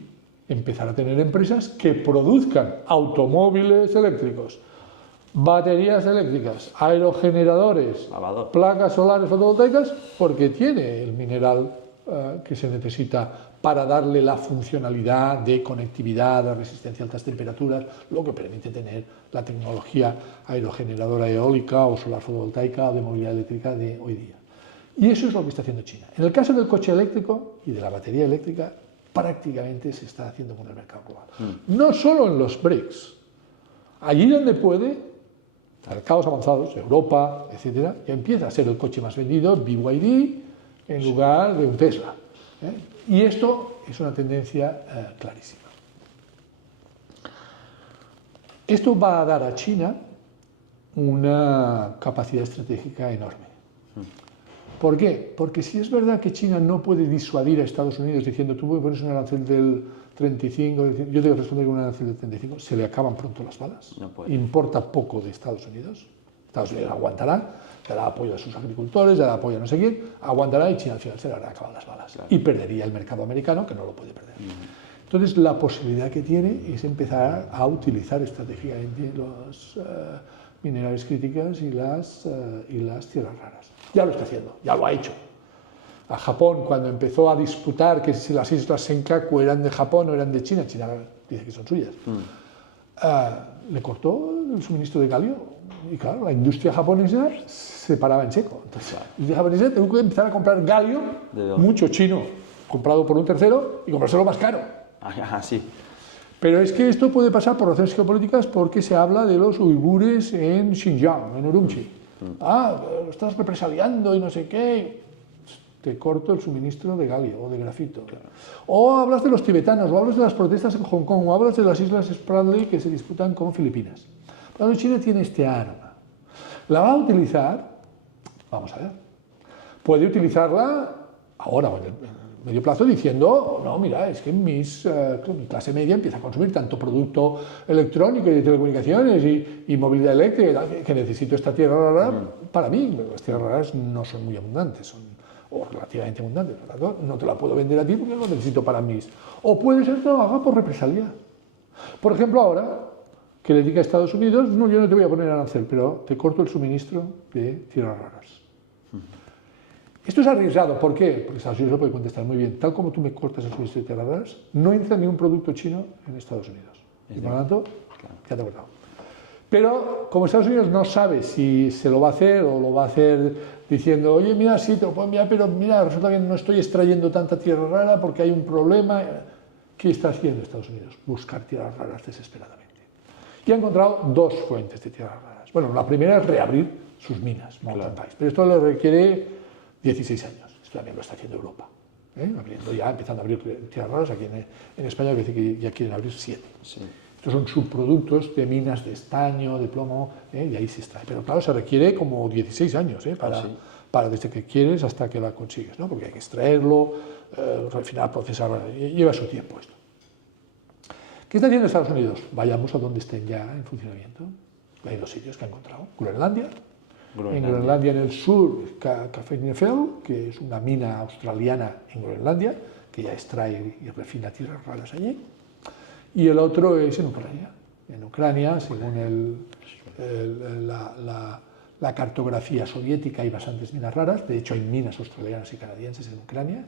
empezar a tener empresas que produzcan automóviles eléctricos, baterías eléctricas, aerogeneradores, placas solares fotovoltaicas, porque tiene el mineral que se necesita para darle la funcionalidad de conectividad, de resistencia a altas temperaturas, lo que permite tener la tecnología aerogeneradora eólica o solar fotovoltaica o de movilidad eléctrica de hoy día. Y eso es lo que está haciendo China. En el caso del coche eléctrico y de la batería eléctrica, prácticamente se está haciendo con el mercado global. No solo en los BRICS, allí donde puede, mercados avanzados, Europa, etcétera, ya empieza a ser el coche más vendido, BYD, en lugar de un Tesla. Y esto es una tendencia clarísima. Esto va a dar a China una capacidad estratégica enorme. ¿Por qué? Porque si es verdad que China no puede disuadir a Estados Unidos diciendo tú me pones un arancel del 35, yo te voy a responder con un arancel del 35, se le acaban pronto las balas, importa poco de Estados Unidos aguantará, dará apoyo a sus agricultores, dará apoyo a no sé quién, aguantará y China al final se le habrá acabado las balas. Claro. Y perdería el mercado americano, que no lo puede perder. Entonces la posibilidad que tiene es empezar a utilizar estratégicamente los minerales críticos y las tierras raras. Ya lo está haciendo, ya lo ha hecho. A Japón, cuando empezó a disputar que si las islas Senkaku eran de Japón o eran de China, China dice que son suyas, le cortó el suministro de galio. Y claro, la industria japonesa se paraba en seco. Entonces, la industria japonesa tuvo que empezar a comprar galio, mucho chino, comprado por un tercero y comprárselo más caro. Sí. Pero es que esto puede pasar por razones geopolíticas porque se habla de los uigures en Xinjiang, en Urumqi. Lo estás represaliando y no sé qué. Te corto el suministro de galio o de grafito. O hablas de los tibetanos, o hablas de las protestas en Hong Kong, o hablas de las islas Spratly que se disputan con Filipinas. Pero China tiene este arma. La va a utilizar, vamos a ver, puede utilizarla ahora o en el medio plazo diciendo, no, mira, es que mi clase media empieza a consumir tanto producto electrónico y de telecomunicaciones y movilidad eléctrica que necesito esta tierra rara para mí. Las tierras raras no son muy abundantes, o relativamente abundantes, por lo tanto, no te la puedo vender a ti porque no lo necesito para mí. O puede ser que lo haga por represalia. Por ejemplo, ahora que le diga a Estados Unidos, no, yo no te voy a poner arancel, pero te corto el suministro de tierras raras. Esto es arriesgado, ¿por qué? Porque Estados Unidos lo puede contestar muy bien. Tal como tú me cortas el suministro de tierras raras, no entra ni un producto chino en Estados Unidos. Y por lo tanto, ya te he cortado. Pero como Estados Unidos no sabe si se lo va a hacer o lo va a hacer diciendo, oye, mira, sí, te lo puedo enviar, pero mira, resulta que no estoy extrayendo tanta tierra rara porque hay un problema. ¿Qué está haciendo Estados Unidos? Buscar tierras raras desesperadamente. Y ha encontrado dos fuentes de tierras raras. Bueno, la primera es reabrir sus minas, pero esto le requiere 16 años. Esto también lo está haciendo Europa. Empezando a abrir tierras raras, aquí en España parece que ya quieren abrir 7. Sí. Estos son subproductos de minas de estaño, de plomo, y ahí se extrae. Pero claro, se requiere como 16 años para desde que quieres hasta que la consigues, ¿no? Porque hay que extraerlo, refinar, procesarlo, lleva su tiempo esto. ¿Qué está haciendo Estados Unidos? Vayamos a donde estén ya en funcionamiento. Hay dos sitios que ha encontrado. Groenlandia. En Groenlandia, en el sur, Kafenifel, que es una mina australiana en Groenlandia, que ya extrae y refina tierras raras allí. Y el otro es en Ucrania. En Ucrania, según la cartografía soviética, hay bastantes minas raras. De hecho, hay minas australianas y canadienses en Ucrania.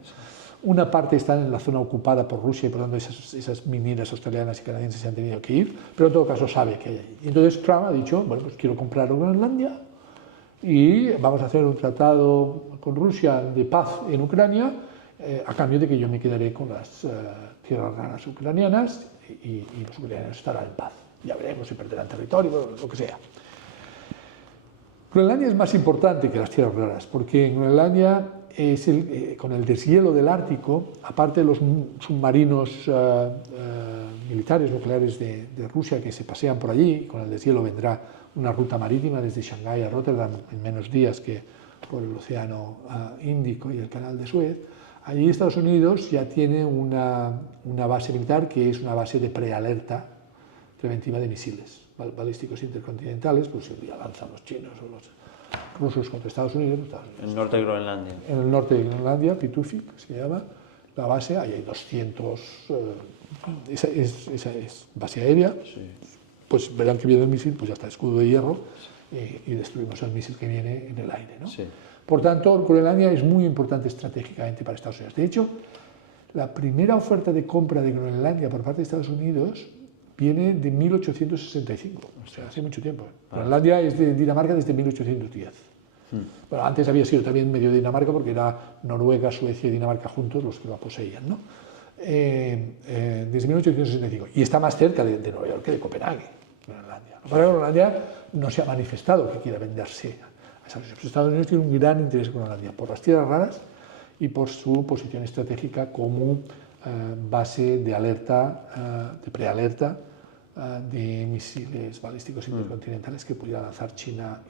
Una parte está en la zona ocupada por Rusia y por lo tanto esas mineras australianas y canadienses se han tenido que ir, pero en todo caso sabe que hay allí. Y entonces Trump ha dicho, bueno, pues quiero comprar Groenlandia y vamos a hacer un tratado con Rusia de paz en Ucrania a cambio de que yo me quedaré con las tierras raras ucranianas y los ucranianos estarán en paz. Ya veremos si perderán territorio, lo que sea. Groenlandia es más importante que las tierras raras, porque en Groenlandia con el deshielo del Ártico, aparte de los submarinos militares nucleares de Rusia que se pasean por allí, con el deshielo vendrá una ruta marítima desde Shanghái a Rotterdam en menos días que por el Océano Índico y el Canal de Suez. Allí Estados Unidos ya tiene una base militar que es una base de prealerta preventiva de misiles balísticos intercontinentales, pues si ya lanzan los chinos o los rusos contra Estados Unidos. En el norte de Groenlandia. En el norte de Groenlandia, Pitufik se llama la base, ahí hay 200, esa es base aérea, sí. Pues verán que viene el misil, pues ya está, escudo de hierro, y destruimos el misil que viene en el aire, ¿no? Sí. Por tanto, Groenlandia es muy importante estratégicamente para Estados Unidos. De hecho, la primera oferta de compra de Groenlandia por parte de Estados Unidos viene de 1865, o sea, hace mucho tiempo. Groenlandia es de Dinamarca desde 1810. Bueno, antes había sido también medio de Dinamarca porque era Noruega, Suecia y Dinamarca juntos los que la poseían, ¿no? Desde 1865. Y está más cerca de Nueva York que de Copenhague, Groenlandia. Groenlandia no se ha manifestado que quiera venderse a Estados Unidos. Estados Unidos tiene un gran interés en Groenlandia por las tierras raras y por su posición estratégica como base de alerta, de prealerta de misiles balísticos intercontinentales que pudiera lanzar China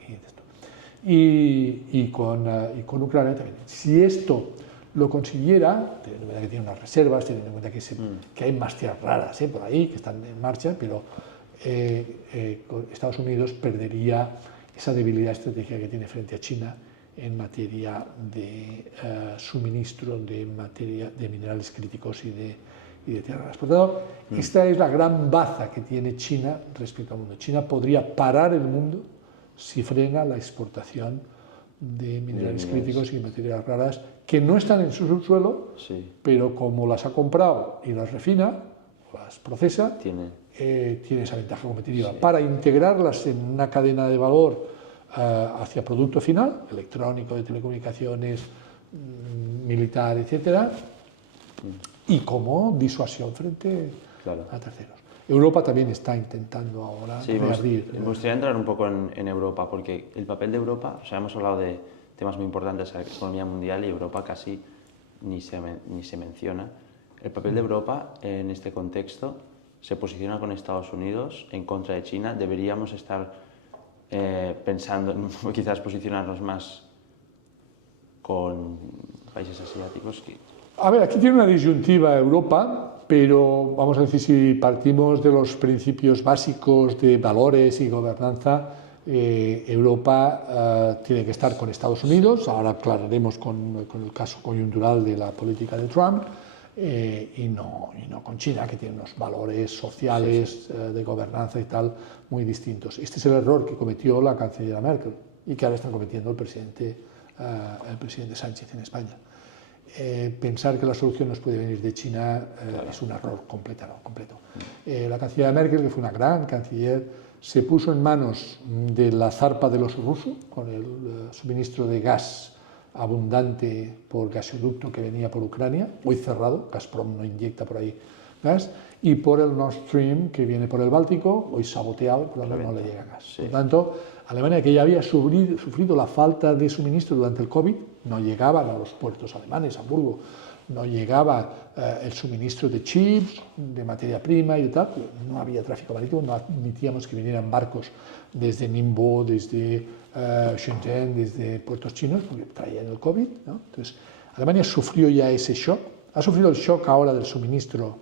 y con Ucrania también. Si esto lo consiguiera, teniendo en cuenta que tiene unas reservas, teniendo en cuenta que hay más tierras raras por ahí que están en marcha, pero Estados Unidos perdería esa debilidad estratégica que tiene frente a China en materia de suministro de minerales críticos y de tierras raras. Por lo tanto, esta es la gran baza que tiene China respecto al mundo. China podría parar el mundo si frena la exportación de minerales críticos y materias raras que no están en su subsuelo, sí, pero como las ha comprado y las refina, las procesa, tiene esa ventaja competitiva, sí, para integrarlas en una cadena de valor hacia producto final, electrónico, de telecomunicaciones, militar, etcétera, y como disuasión frente a terceros. Europa también está intentando ahora reabrir. Me gustaría entrar un poco en Europa, porque el papel de Europa, o sea, hemos hablado de temas muy importantes de la economía mundial y Europa casi ni se menciona. El papel de Europa en este contexto se posiciona con Estados Unidos en contra de China. Deberíamos estar pensando en quizás posicionarnos más con países asiáticos. A ver, aquí tiene una disyuntiva Europa, pero vamos a decir, si partimos de los principios básicos de valores y gobernanza, Europa tiene que estar con Estados Unidos. Ahora aclararemos con el caso coyuntural de la política de Trump, y no con China, que tiene unos valores sociales, de gobernanza y tal muy distintos. Este es el error que cometió la canciller Merkel y que ahora están cometiendo el presidente Sánchez en España. Pensar que la solución nos puede venir de China es un error completo. La canciller Merkel, que fue una gran canciller, se puso en manos de la zarpa del oso ruso, con el suministro de gas abundante por gasoducto que venía por Ucrania, hoy cerrado, Gazprom no inyecta por ahí gas, y por el Nord Stream que viene por el Báltico, hoy saboteado, por lo tanto no le llega gas. Por lo tanto, Alemania, que ya había sufrido la falta de suministro durante el COVID, no llegaban a los puertos alemanes, Hamburgo, no llegaba el suministro de chips, de materia prima y tal, no había tráfico marítimo, no admitíamos que vinieran barcos desde Ningbo, desde Shenzhen, desde puertos chinos, porque traían el COVID, ¿no? Entonces, Alemania sufrió ya ese shock, ha sufrido el shock ahora del suministro,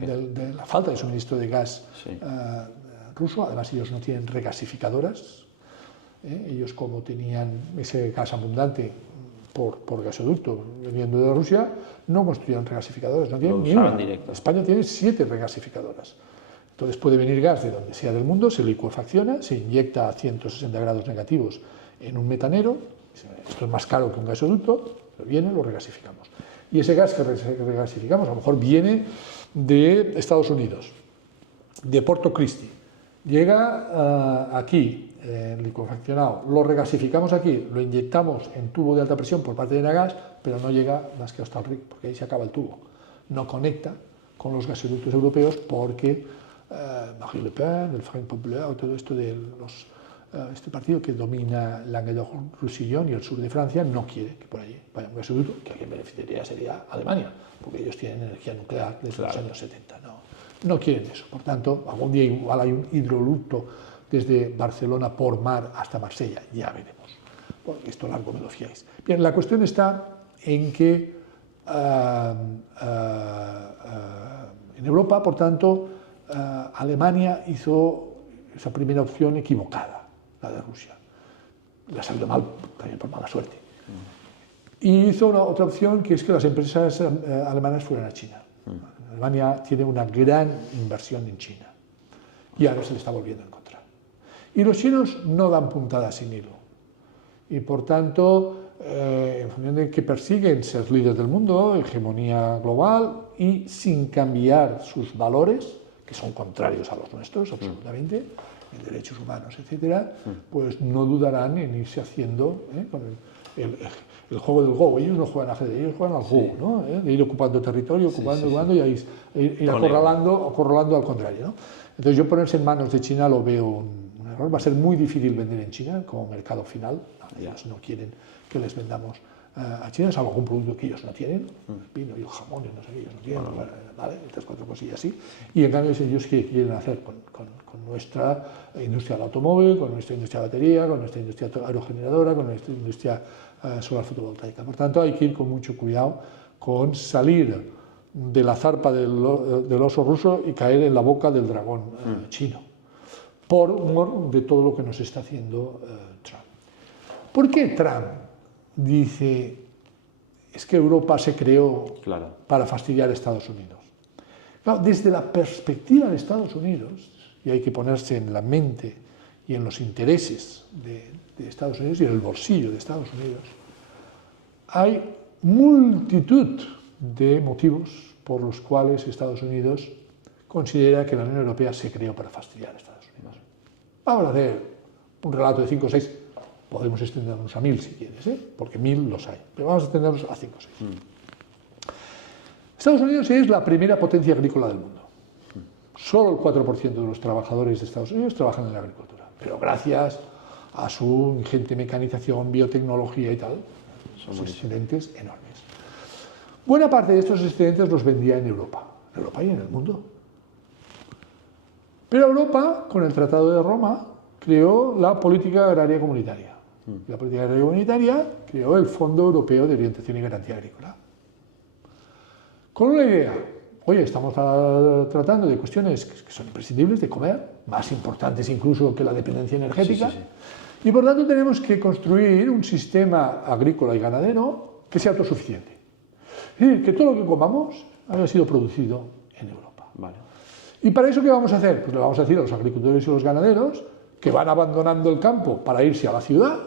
de la falta de suministro de gas ruso. Además ellos no tienen regasificadoras, ellos como tenían ese gas abundante por gasoducto viniendo de Rusia, no construyeron regasificadoras, no tienen ni una. España tiene 7 regasificadoras. Entonces puede venir gas de donde sea del mundo, se licuefacciona, se inyecta a 160 grados negativos en un metanero, esto es más caro que un gasoducto, pero viene, lo regasificamos. Y ese gas que regasificamos a lo mejor viene de Estados Unidos, de Porto Cristi, llega aquí, licuefaccionado, lo regasificamos aquí, lo inyectamos en tubo de alta presión por parte de Nagas, pero no llega más que hasta el Rin, porque ahí se acaba el tubo. No conecta con los gasoductos europeos porque Marine Le Pen, el Front Populaire, todo esto de este partido que domina Languedoc-Roussillon y el sur de Francia, no quiere que por allí vaya un gasoducto, que a quien beneficiaría sería Alemania, porque ellos tienen energía nuclear desde los años 70. No quieren eso. Por tanto, algún día igual hay un hidroducto desde Barcelona por mar hasta Marsella, ya veremos. Bueno, esto largo me lo fiáis. Bien, la cuestión está en que en Europa, por tanto, Alemania hizo esa primera opción equivocada, la de Rusia. Le ha salido mal, también por mala suerte. Y hizo otra opción, que es que las empresas alemanas fueran a China. Alemania tiene una gran inversión en China y ahora se le está volviendo a encontrar. Y los chinos no dan puntadas sin hilo. Y por tanto, en función de que persiguen ser líderes del mundo, hegemonía global, y sin cambiar sus valores, que son contrarios a los nuestros, absolutamente, en derechos humanos, etcétera, pues no dudarán en irse haciendo con el juego del Go. Ellos no juegan a ajedrez, ellos juegan al Go, ¿no? De ir ocupando territorio, ocupando y ir acorralando al contrario, ¿no? Entonces yo ponerse en manos de China lo veo un error. Va a ser muy difícil vender en China como mercado final. Ellos no quieren que les vendamos a China, salvo algún producto que ellos no tienen, el vino y el jamón, no sé qué, ellos no tienen, ¿vale? Estas 4 cosillas así. Y en cambio ellos qué quieren hacer con nuestra industria del automóvil, con nuestra industria de batería, con nuestra industria aerogeneradora, con nuestra industria solar fotovoltaica. Por tanto, hay que ir con mucho cuidado con salir de la zarpa del oso ruso y caer en la boca del dragón chino, por mor de todo lo que nos está haciendo Trump. ¿Por qué Trump dice es que Europa se creó para fastidiar a Estados Unidos? Claro, desde la perspectiva de Estados Unidos, y hay que ponerse en la mente y en los intereses de Estados Unidos y en el bolsillo de Estados Unidos, hay multitud de motivos por los cuales Estados Unidos considera que la Unión Europea se creó para fastidiar a Estados Unidos. Vamos a hacer un relato de 5 o 6, podemos extendernos a 1000 si quieres, porque 1000 los hay, pero vamos a extendernos a 5 o 6. Estados Unidos es la primera potencia agrícola del mundo. Solo el 4% de los trabajadores de Estados Unidos trabajan en la agricultura, pero gracias a su ingente mecanización, biotecnología y tal, son excedentes enormes. Buena parte de estos excedentes los vendía en Europa y en el mundo. Pero Europa, con el Tratado de Roma, creó la política agraria comunitaria. La política agraria comunitaria creó el Fondo Europeo de Orientación y Garantía Agrícola. Con una idea: oye, estamos tratando de cuestiones que son imprescindibles de comer, más importantes incluso que la dependencia energética, y por tanto tenemos que construir un sistema agrícola y ganadero que sea autosuficiente. Es decir, que todo lo que comamos haya sido producido en Europa. Vale. ¿Y para eso qué vamos a hacer? Pues le vamos a decir a los agricultores y los ganaderos que van abandonando el campo para irse a la ciudad,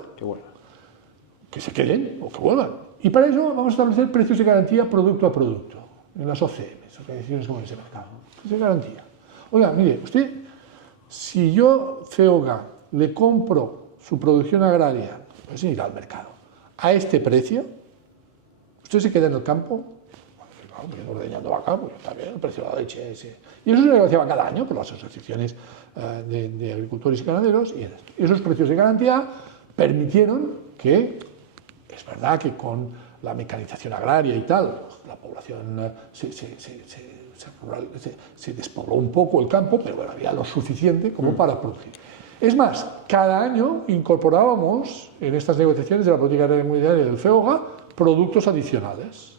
que se queden o que vuelvan. Y para eso vamos a establecer precios de garantía producto a producto, en las OCMs, Organizaciones Comunes de Mercado. Precios de garantía. Oiga, mire, usted, si yo, CEOGA, le compro su producción agraria, pues irá al mercado, a este precio, usted se queda en el campo, ordeñando vaca, pues está bien, el precio de la leche. Y eso se negociaba cada año por las asociaciones de agricultores y ganaderos, y esos precios de garantía permitieron que, es verdad que con la mecanización agraria y tal, la población se despobló un poco el campo, pero bueno, había lo suficiente como para producir. Es más, cada año incorporábamos en estas negociaciones de la política agraria comunitaria del FEOGA productos adicionales.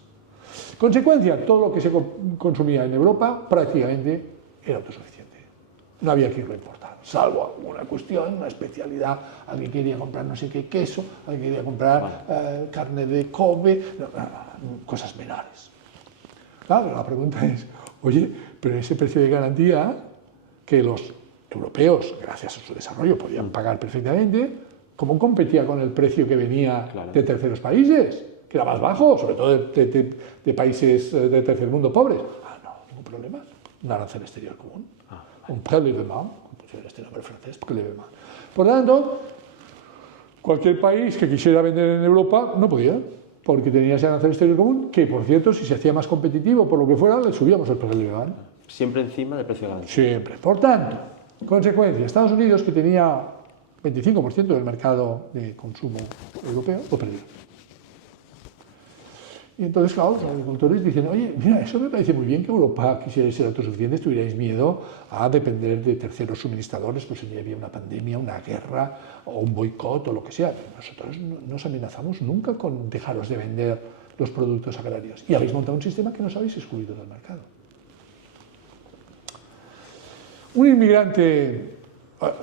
Consecuencia, todo lo que se consumía en Europa prácticamente era autosuficiente. No había que irlo a importar, salvo alguna cuestión, una especialidad. Alguien quería comprar no sé qué queso, alguien quería comprar carne de Kobe, cosas menores. Claro, la pregunta es, oye, pero ese precio de garantía que los europeos, gracias a su desarrollo, podían pagar perfectamente, ¿cómo competía con el precio que venía de terceros países? Que era más bajo, sobre todo de países de tercer mundo pobres. No, ningún problema. Un arancel exterior común. Un prélèvement, como este nombre francés, prélèvement. Por lo tanto, cualquier país que quisiera vender en Europa no podía, porque tenía ese arancel exterior común, que por cierto, si se hacía más competitivo por lo que fuera, le subíamos el prélèvement. Siempre encima del precio de garantía. Siempre. Por tanto, consecuencia, Estados Unidos, que tenía 25% del mercado de consumo europeo, lo perdió. Y entonces, claro, los agricultores dicen, oye, mira, eso me parece muy bien que Europa quisiera ser autosuficiente, tuvierais miedo a depender de terceros suministradores, pues si había una pandemia, una guerra o un boicot o lo que sea. Pero nosotros no os amenazamos nunca con dejaros de vender los productos agrarios. Y habéis montado un sistema que nos habéis excluido del mercado. Un inmigrante,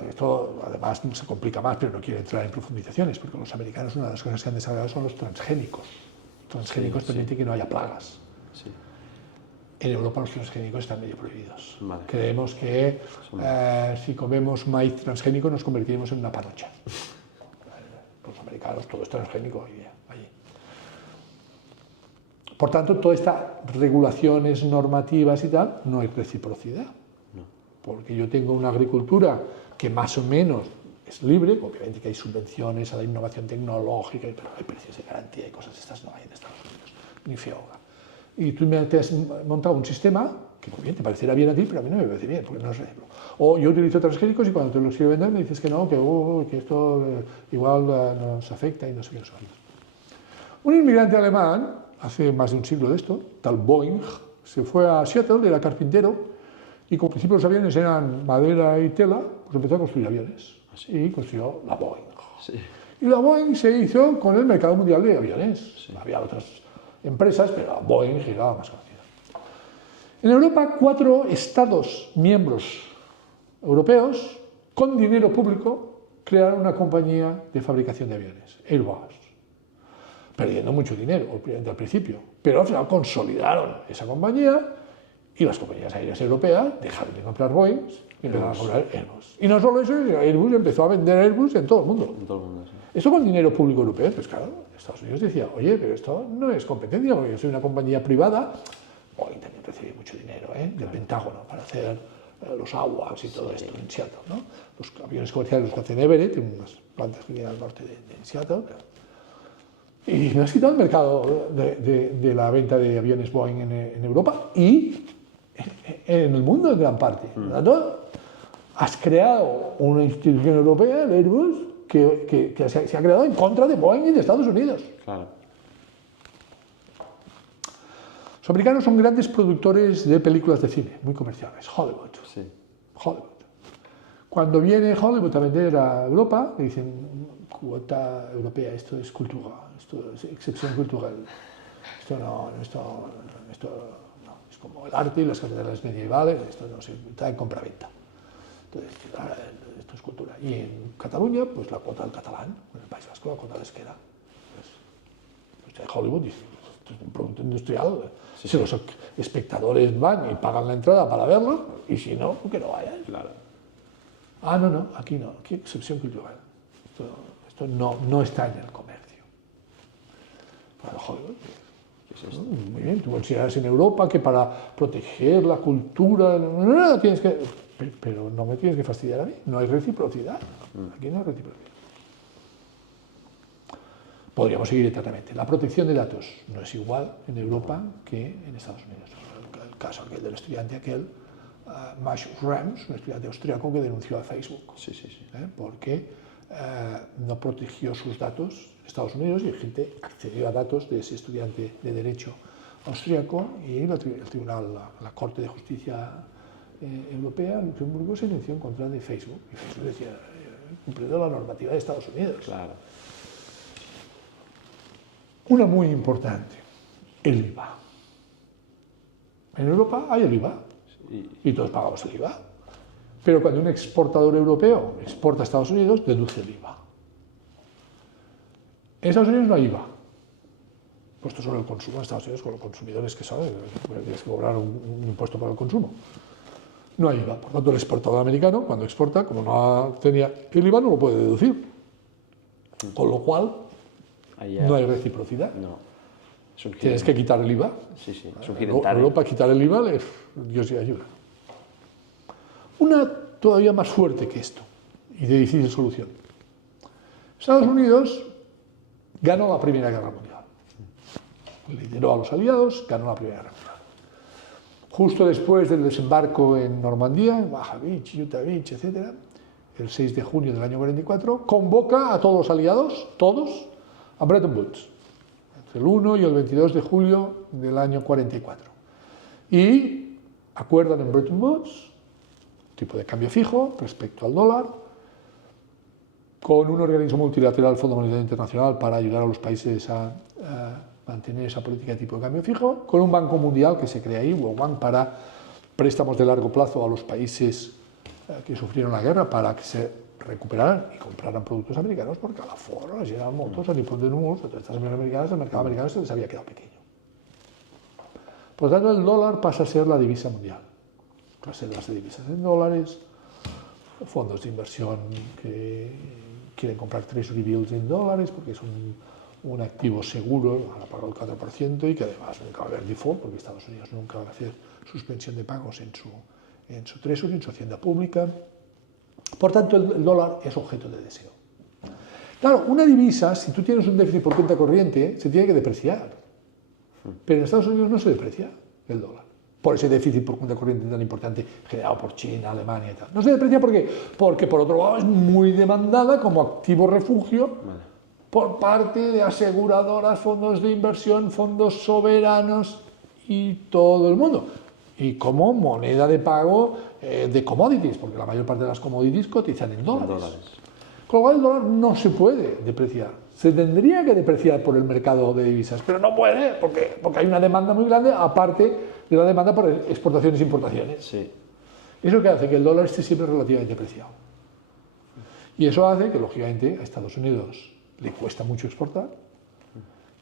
esto además se complica más, pero no quiero entrar en profundizaciones, porque los americanos una de las cosas que han desarrollado son los transgénicos. Transgénicos permiten que no haya plagas. Sí. En Europa los transgénicos están medio prohibidos. Vale. Creemos que si comemos maíz transgénico nos convertiremos en una panocha. Los americanos todo es transgénico allí. Por tanto, todas estas regulaciones normativas y tal, no hay reciprocidad. No. Porque yo tengo una agricultura que más o menos es libre, obviamente que hay subvenciones a la innovación tecnológica, pero hay precios de garantía y cosas de estas no hay en Estados Unidos, ni FEOGA. Y tú te has montado un sistema que muy bien, te parecerá bien a ti, pero a mí no me parece bien, porque no es recíproco. O yo utilizo transgénicos y cuando te los quiero vender me dices que no, que esto igual nos afecta y no sé qué. Un inmigrante alemán, hace más de un siglo de esto, tal Boeing, se fue a Seattle, era carpintero, y como al principio los aviones eran madera y tela, pues empezó a construir aviones. Y construyó la Boeing. Sí. Y la Boeing se hizo con el mercado mundial de aviones. Sí. Había otras empresas, pero la Boeing era la más conocida. En Europa, 4 estados miembros europeos, con dinero público, crearon una compañía de fabricación de aviones, Airbus, perdiendo mucho dinero al principio, pero al final consolidaron esa compañía y las compañías aéreas europeas dejaron de comprar Boeing y empezaron a comprar Airbus. Y no solo eso, Airbus empezó a vender Airbus en todo el mundo. En todo el mundo, sí. Eso con dinero público europeo. Pues claro, Estados Unidos decía, oye, pero esto no es competencia, porque yo soy una compañía privada. Boeing también recibía mucho dinero del Pentágono para hacer los aguas y todo esto en Seattle, ¿no? Los aviones comerciales los hacen Everett, en unas plantas que vienen al norte de Seattle. Y me has quitado el mercado de la venta de aviones Boeing en Europa y en el mundo en gran parte. Por lo tanto, has creado una institución europea, el Airbus, que se ha creado en contra de Boeing y de Estados Unidos. Claro. Los americanos son grandes productores de películas de cine, muy comerciales, Hollywood. Sí. Hollywood. Cuando viene Hollywood a vender a Europa, le dicen, cuota europea, esto es cultura, esto es excepción cultural. Esto no, es como el arte y las catedrales medievales, esto no se está en compraventa. Entonces, esto es cultura. Y en Cataluña, pues la cuota del catalán, en el País Vasco la cuota les queda. Pues, Hollywood dice, esto es un producto industrial, si los espectadores van y pagan la entrada para verlo, y si no, que no vayan. Claro. Ah, no, aquí no, aquí excepción cultural. Esto no está en el comercio. Para Hollywood, ¿qué es esto? Muy bien, tú consideras en Europa que para proteger la cultura, no tienes que, pero no me tienes que fastidiar a mí, no hay reciprocidad. Aquí no hay reciprocidad. Podríamos seguir eternamente. La protección de datos no es igual en Europa que en Estados Unidos. El caso aquel del estudiante aquel, Max Schrems, un estudiante austriaco que denunció a Facebook, porque no protegió sus datos en Estados Unidos y gente accedió a datos de ese estudiante de Derecho austriaco y el tribunal, la Corte de Justicia Europea, Luxemburgo, se denunció en contra de Facebook. Y Facebook decía, cumpliendo la normativa de Estados Unidos. Claro. Una muy importante, el IVA. En Europa hay el IVA y todos pagamos el IVA. Pero cuando un exportador europeo exporta a Estados Unidos, deduce el IVA. En Estados Unidos no hay IVA, puesto sobre el consumo. En Estados Unidos, con los consumidores que saben, tienes que cobrar un impuesto para el consumo. No hay IVA. Por tanto, el exportador americano, cuando exporta, como no tenía el IVA, no lo puede deducir. Con lo cual, no hay reciprocidad. No. Tienes que quitar el IVA. Sí, sí. En Europa, quitar el IVA, Dios te ayuda. Una todavía más fuerte que esto, y de difícil solución. Estados Unidos ganó la Primera Guerra Mundial. Lideró a los aliados, ganó la Primera Guerra Mundial. Justo después del desembarco en Normandía, en Baja Beach, Utah Beach, etc., el 6 de junio del año 44, convoca a todos los aliados, todos, a Bretton Woods, entre el 1 y el 22 de julio del año 44. Y acuerdan en Bretton Woods tipo de cambio fijo respecto al dólar, con un organismo multilateral, Fondo Monetario Internacional, para ayudar a los países a mantener esa política de tipo de cambio fijo, con un Banco Mundial que se crea ahí, World Bank, para préstamos de largo plazo a los países que sufrieron la guerra para que se recuperaran y compraran productos americanos, porque a la Ford, a la General Motors, a Nippon de Numos, a todas estas empresas americanas, el mercado americano se les había quedado pequeño. Por lo tanto, el dólar pasa a ser la divisa mundial. Reservas de divisas en dólares, fondos de inversión que quieren comprar treasury bills en dólares porque es un activo seguro, van a pagar el 4% y que además nunca va a haber default porque Estados Unidos nunca va a hacer suspensión de pagos en su treasury, en su hacienda pública. Por tanto, el dólar es objeto de deseo. Claro, una divisa, si tú tienes un déficit por cuenta corriente, se tiene que depreciar. Pero en Estados Unidos no se deprecia el dólar. Por ese déficit por cuenta corriente tan importante generado por China, Alemania y tal. No se deprecia porque por otro lado es muy demandada como activo refugio por parte de aseguradoras, fondos de inversión, fondos soberanos y todo el mundo. Y como moneda de pago de commodities, porque la mayor parte de las commodities cotizan en dólares. Con lo cual el dólar no se puede depreciar. Se tendría que depreciar por el mercado de divisas, pero no puede porque hay una demanda muy grande, aparte de la demanda por exportaciones e importaciones. Sí. Eso que hace que el dólar esté siempre relativamente apreciado. Y eso hace que, lógicamente, a Estados Unidos le cuesta mucho exportar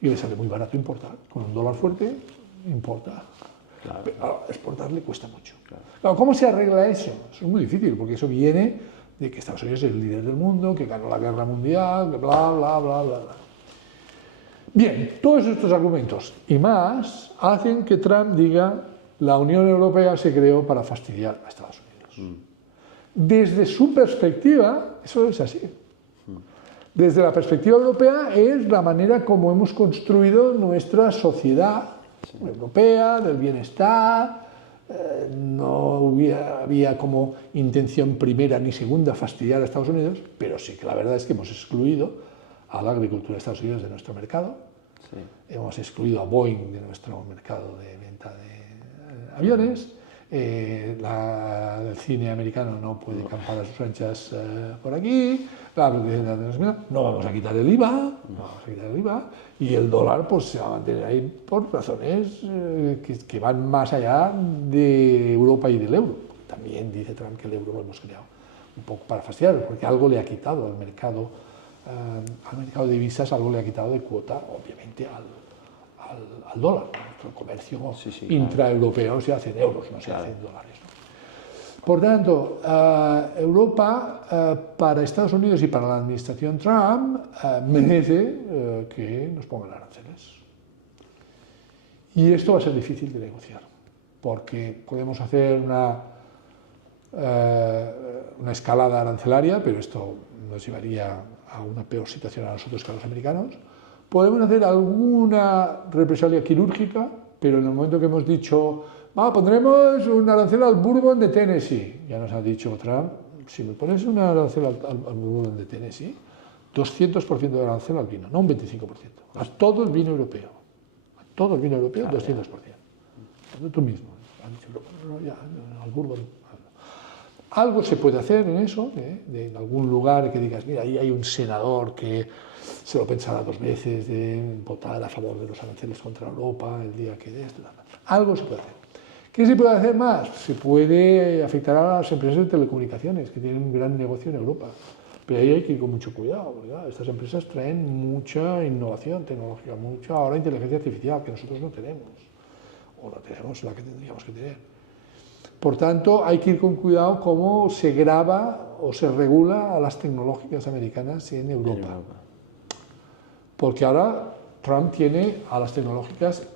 y le sale muy barato importar. Con un dólar fuerte, importa. Claro. Pero exportar le cuesta mucho. Claro, ¿cómo se arregla eso? Eso es muy difícil, porque eso viene de que Estados Unidos es el líder del mundo, que ganó la guerra mundial, que bla, bla, bla, bla, bla. Bien, todos estos argumentos y más hacen que Trump diga la Unión Europea se creó para fastidiar a Estados Unidos. Desde su perspectiva, eso es así. Desde la perspectiva europea es la manera como hemos construido nuestra sociedad europea, del bienestar. No había como intención primera ni segunda fastidiar a Estados Unidos, pero sí que la verdad es que hemos excluido a la agricultura de Estados Unidos de nuestro mercado, hemos excluido a Boeing de nuestro mercado de venta de aviones, el cine americano no puede campar a sus anchas por aquí, no vamos a quitar el IVA, y el dólar pues se va a mantener ahí por razones que van más allá de Europa y del euro. También dice Trump que el euro lo hemos creado un poco para fastidiar, porque algo le ha quitado al mercado de divisas, algo le ha quitado de cuota, obviamente, al dólar. Nuestro comercio intraeuropeo se hace en euros, no se hace en dólares. Por tanto, Europa, para Estados Unidos y para la administración Trump, merece que nos pongan aranceles. Y esto va a ser difícil de negociar, porque podemos hacer una escalada arancelaria, pero esto nos llevaría a una peor situación a nosotros que a los americanos. Podemos hacer alguna represalia quirúrgica, pero en el momento que hemos dicho pondremos un arancel al Bourbon de Tennessee, ya nos ha dicho Trump, si me pones un arancel al Bourbon de Tennessee, 200% de arancel al vino, no un 25%, a todo el vino europeo, 200%. Tú mismo, has dicho, al Bourbon. Algo se puede hacer en eso, en algún lugar que digas, mira, ahí hay un senador que se lo pensará dos veces de votar a favor de los aranceles contra Europa el día que de esto. Algo se puede hacer. ¿Qué se puede hacer más? Se puede afectar a las empresas de telecomunicaciones, que tienen un gran negocio en Europa. Pero ahí hay que ir con mucho cuidado, ¿verdad? Estas empresas traen mucha innovación tecnológica, mucha ahora inteligencia artificial, que nosotros no tenemos, o no tenemos la que tendríamos que tener. Por tanto, hay que ir con cuidado cómo se grava o se regula a las tecnológicas americanas en Europa. Porque ahora Trump tiene a las tecnológicas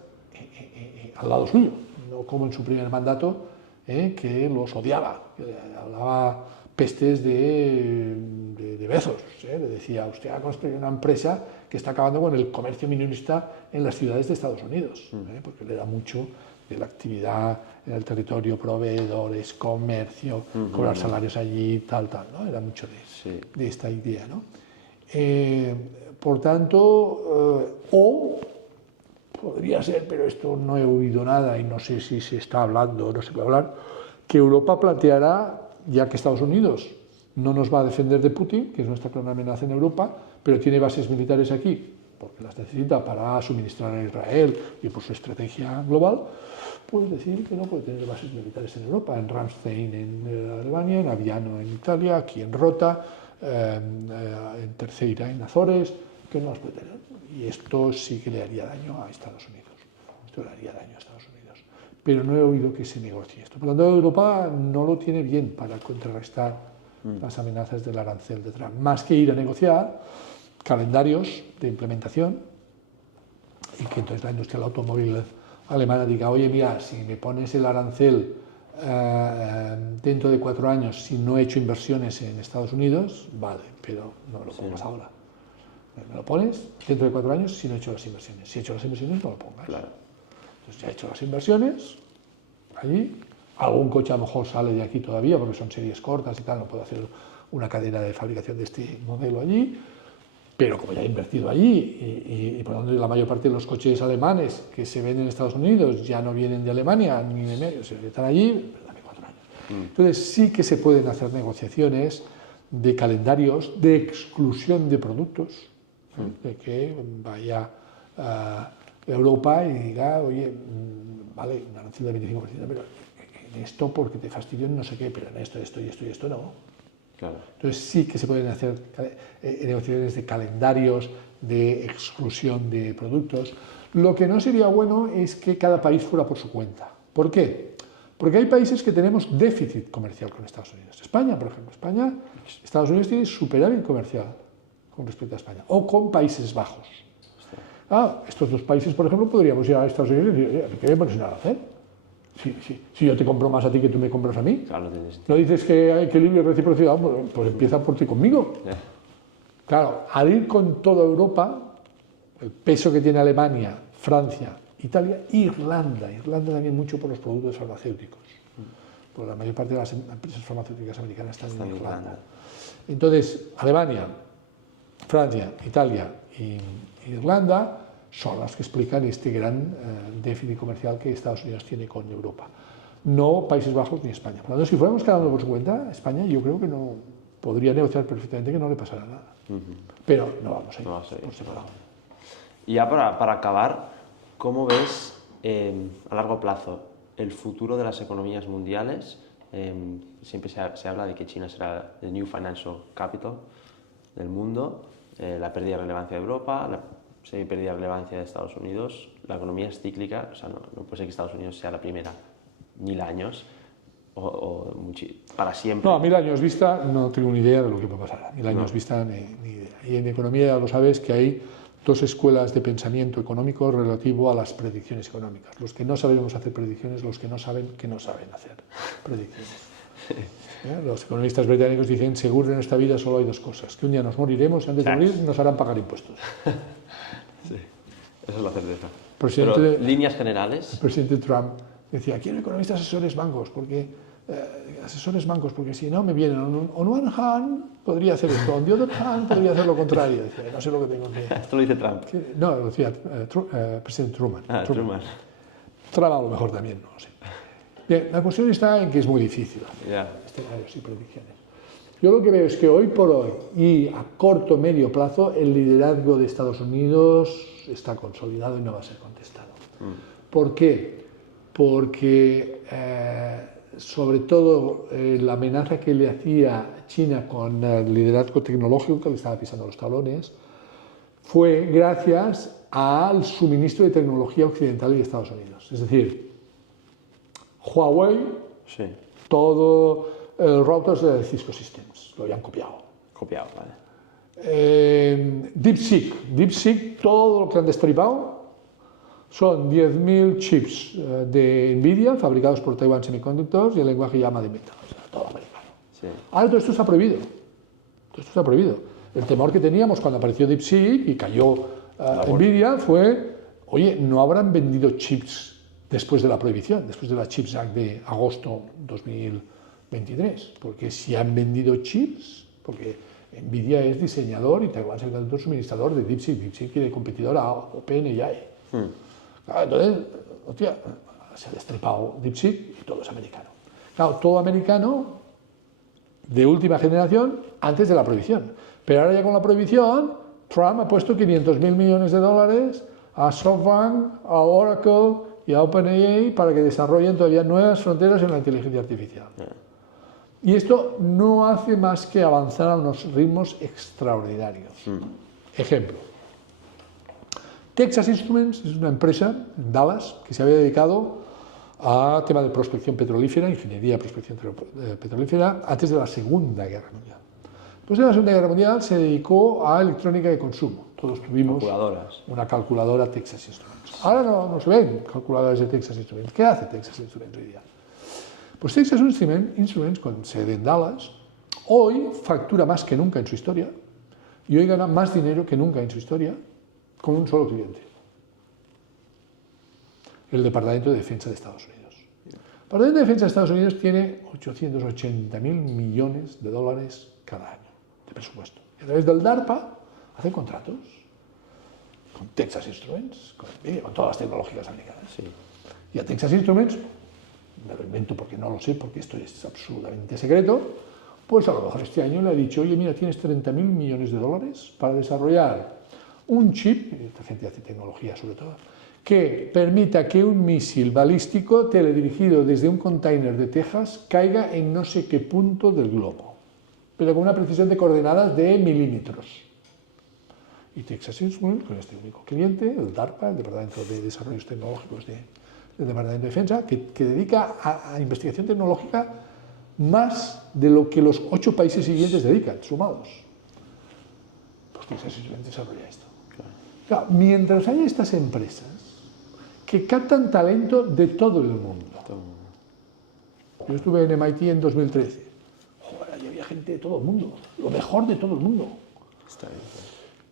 al lado suyo, no como en su primer mandato, que los odiaba, que hablaba pestes de Bezos, le decía, usted ha construido una empresa que está acabando con el comercio minorista en las ciudades de Estados Unidos, porque le da mucho de la actividad en el territorio, proveedores, comercio, cobrar salarios allí, tal, ¿no? Era mucho de esta idea, ¿no? Por tanto, podría ser, pero esto no he oído nada y no sé si se está hablando o no se puede hablar, que Europa planteará, ya que Estados Unidos no nos va a defender de Putin, que es nuestra gran amenaza en Europa, pero tiene bases militares aquí, porque las necesita para suministrar a Israel y por su estrategia global, pues decir que no puede tener bases militares en Europa, en Ramstein en Alemania, en Aviano en Italia, aquí en Rota, en Terceira en Azores, que no las puede tener. Y esto sí que le haría daño a Estados Unidos. Pero no he oído que se negocie esto. Por lo tanto, Europa no lo tiene bien para contrarrestar las amenazas del arancel de Trump. Más que ir a negociar calendarios de implementación y que entonces la industria del automóvil alemana diga, oye, mira, si me pones el arancel dentro de 4 años, si no he hecho inversiones en Estados Unidos, vale, pero no me lo pongas ahora. Me lo pones dentro de 4 años si no he hecho las inversiones. Si he hecho las inversiones, no lo pongas. Claro. Entonces ya he hecho las inversiones, allí, algún coche a lo mejor sale de aquí todavía, porque son series cortas y tal, no puedo hacer una cadena de fabricación de este modelo allí, pero como ya he invertido allí, y por lo tanto la mayor parte de los coches alemanes que se venden en Estados Unidos ya no vienen de Alemania ni de medio, se están allí, pero dame 4 años. Entonces sí que se pueden hacer negociaciones de calendarios de exclusión de productos, de que vaya a Europa y diga, oye, vale, un arancel del 25%, pero en esto porque te fastidio en no sé qué, pero en esto y esto no. Claro. Entonces sí que se pueden hacer negociaciones de calendarios de exclusión de productos. Lo que no sería bueno es que cada país fuera por su cuenta. ¿Por qué? Porque hay países que tenemos déficit comercial con Estados Unidos. España, por ejemplo. Estados Unidos tiene superávit comercial con respecto a España, o con Países Bajos. Estos dos países, por ejemplo, podríamos ir a Estados Unidos y decir, ¿qué me pones nada a hacer? Si yo te compro más a ti que tú me compras a mí. Claro, no dices que hay equilibrio y reciprocidad, pues empieza por ti conmigo. Claro, al ir con toda Europa, el peso que tiene Alemania, Francia, Italia, Irlanda también mucho por los productos farmacéuticos, porque la mayor parte de las empresas farmacéuticas americanas están en Irlanda. Entonces, Alemania, Francia, Italia e Irlanda son las que explican este gran déficit comercial que Estados Unidos tiene con Europa. No Países Bajos ni España. Por lo tanto, si fuéramos cada uno por su cuenta, España yo creo que no podría negociar perfectamente que no le pasara nada. Pero no vamos a ir por separado. Y ya para acabar, ¿cómo ves a largo plazo el futuro de las economías mundiales? Siempre se habla de que China será the new financial capital del mundo, la pérdida de relevancia de Europa, la pérdida de relevancia de Estados Unidos. La economía es cíclica, o sea, no puede ser que Estados Unidos sea la primera 1000 años para siempre. No, a 1000 años vista no tengo ni idea de lo que puede pasar. 1000 años vista ni idea. Y en economía ya lo sabes que hay dos escuelas de pensamiento económico relativo a las predicciones económicas. Los que no sabemos hacer predicciones, los que no saben hacer predicciones. Los economistas británicos dicen, seguro en esta vida solo hay dos cosas, que un día nos moriremos y antes de morir nos harán pagar impuestos. Sí, esa es la certeza. Pero líneas generales. El presidente Trump decía, quiero economistas asesores bancos, porque si no me vienen, on one hand podría hacer esto, on the other hand podría hacer lo contrario. Decía, no sé lo que tengo que... Esto lo dice Trump. No, lo decía presidente Truman. Truman. Trump a lo mejor también, no sé. Bien, la cuestión está en que es muy difícil escenarios y predicciones. Yo lo que veo es que hoy por hoy y a corto medio plazo el liderazgo de Estados Unidos está consolidado y no va a ser contestado. ¿Por qué? Porque sobre todo la amenaza que le hacía China con el liderazgo tecnológico, que le estaba pisando los talones, fue gracias al suministro de tecnología occidental de Estados Unidos. Es decir, Huawei, todo el routers de Cisco Systems, lo habían copiado. Vale. DeepSeek, todo lo que han destripado son 10.000 chips de NVIDIA fabricados por Taiwan Semiconductors y el lenguaje llama de Meta, o sea, todo americano. Ahora todo esto está prohibido. El temor que teníamos cuando apareció DeepSeek y cayó NVIDIA fue, oye, no habrán vendido chips después de la prohibición, después de la Chips Act de agosto 2023, porque si han vendido chips, porque NVIDIA es diseñador y Taiwan Semiconductor suministrador de DeepSeek tiene competidor a OpenAI. Claro, entonces, hostia, se ha destripado DeepSeek y todo es americano. Claro, todo americano de última generación antes de la prohibición. Pero ahora ya con la prohibición, Trump ha puesto $500.000 millones a SoftBank, a Oracle y a OpenAI para que desarrollen todavía nuevas fronteras en la inteligencia artificial. Y esto no hace más que avanzar a unos ritmos extraordinarios. Ejemplo. Texas Instruments es una empresa en Dallas que se había dedicado a tema de prospección petrolífera, ingeniería de prospección petrolífera, antes de la Segunda Guerra Mundial. Después de la Segunda Guerra Mundial se dedicó a electrónica de consumo. Todos tuvimos una calculadora Texas Instruments. Ahora no se ven calculadoras de Texas Instruments. ¿Qué hace Texas Instruments hoy día? Pues Texas Instruments, con sede en Dallas, hoy factura más que nunca en su historia y hoy gana más dinero que nunca en su historia con un solo cliente, el Departamento de Defensa de Estados Unidos. El Departamento de Defensa de Estados Unidos tiene $880.000 millones cada año de presupuesto. Y a través del DARPA hacen contratos con Texas Instruments, con NVIDIA, con todas las tecnologías americanas. Y a Texas Instruments, me lo invento porque no lo sé, porque esto es absolutamente secreto, pues a lo mejor este año le ha dicho, oye, mira, tienes $30.000 millones para desarrollar un chip, y esta gente hace tecnología sobre todo, que permita que un misil balístico teledirigido desde un container de Texas caiga en no sé qué punto del globo, pero con una precisión de coordenadas de milímetros. Y Texas Instruments, con este único cliente, el DARPA, el Departamento de Desarrollos Tecnológicos del Departamento de Defensa, que dedica a investigación tecnológica más de lo que los 8 países siguientes dedican, sumados. Pues Texas Instruments desarrolla esto. Claro, mientras haya estas empresas que captan talento de todo el mundo. Yo estuve en MIT en 2013. Joder, allí había gente de todo el mundo, lo mejor de todo el mundo. Está bien.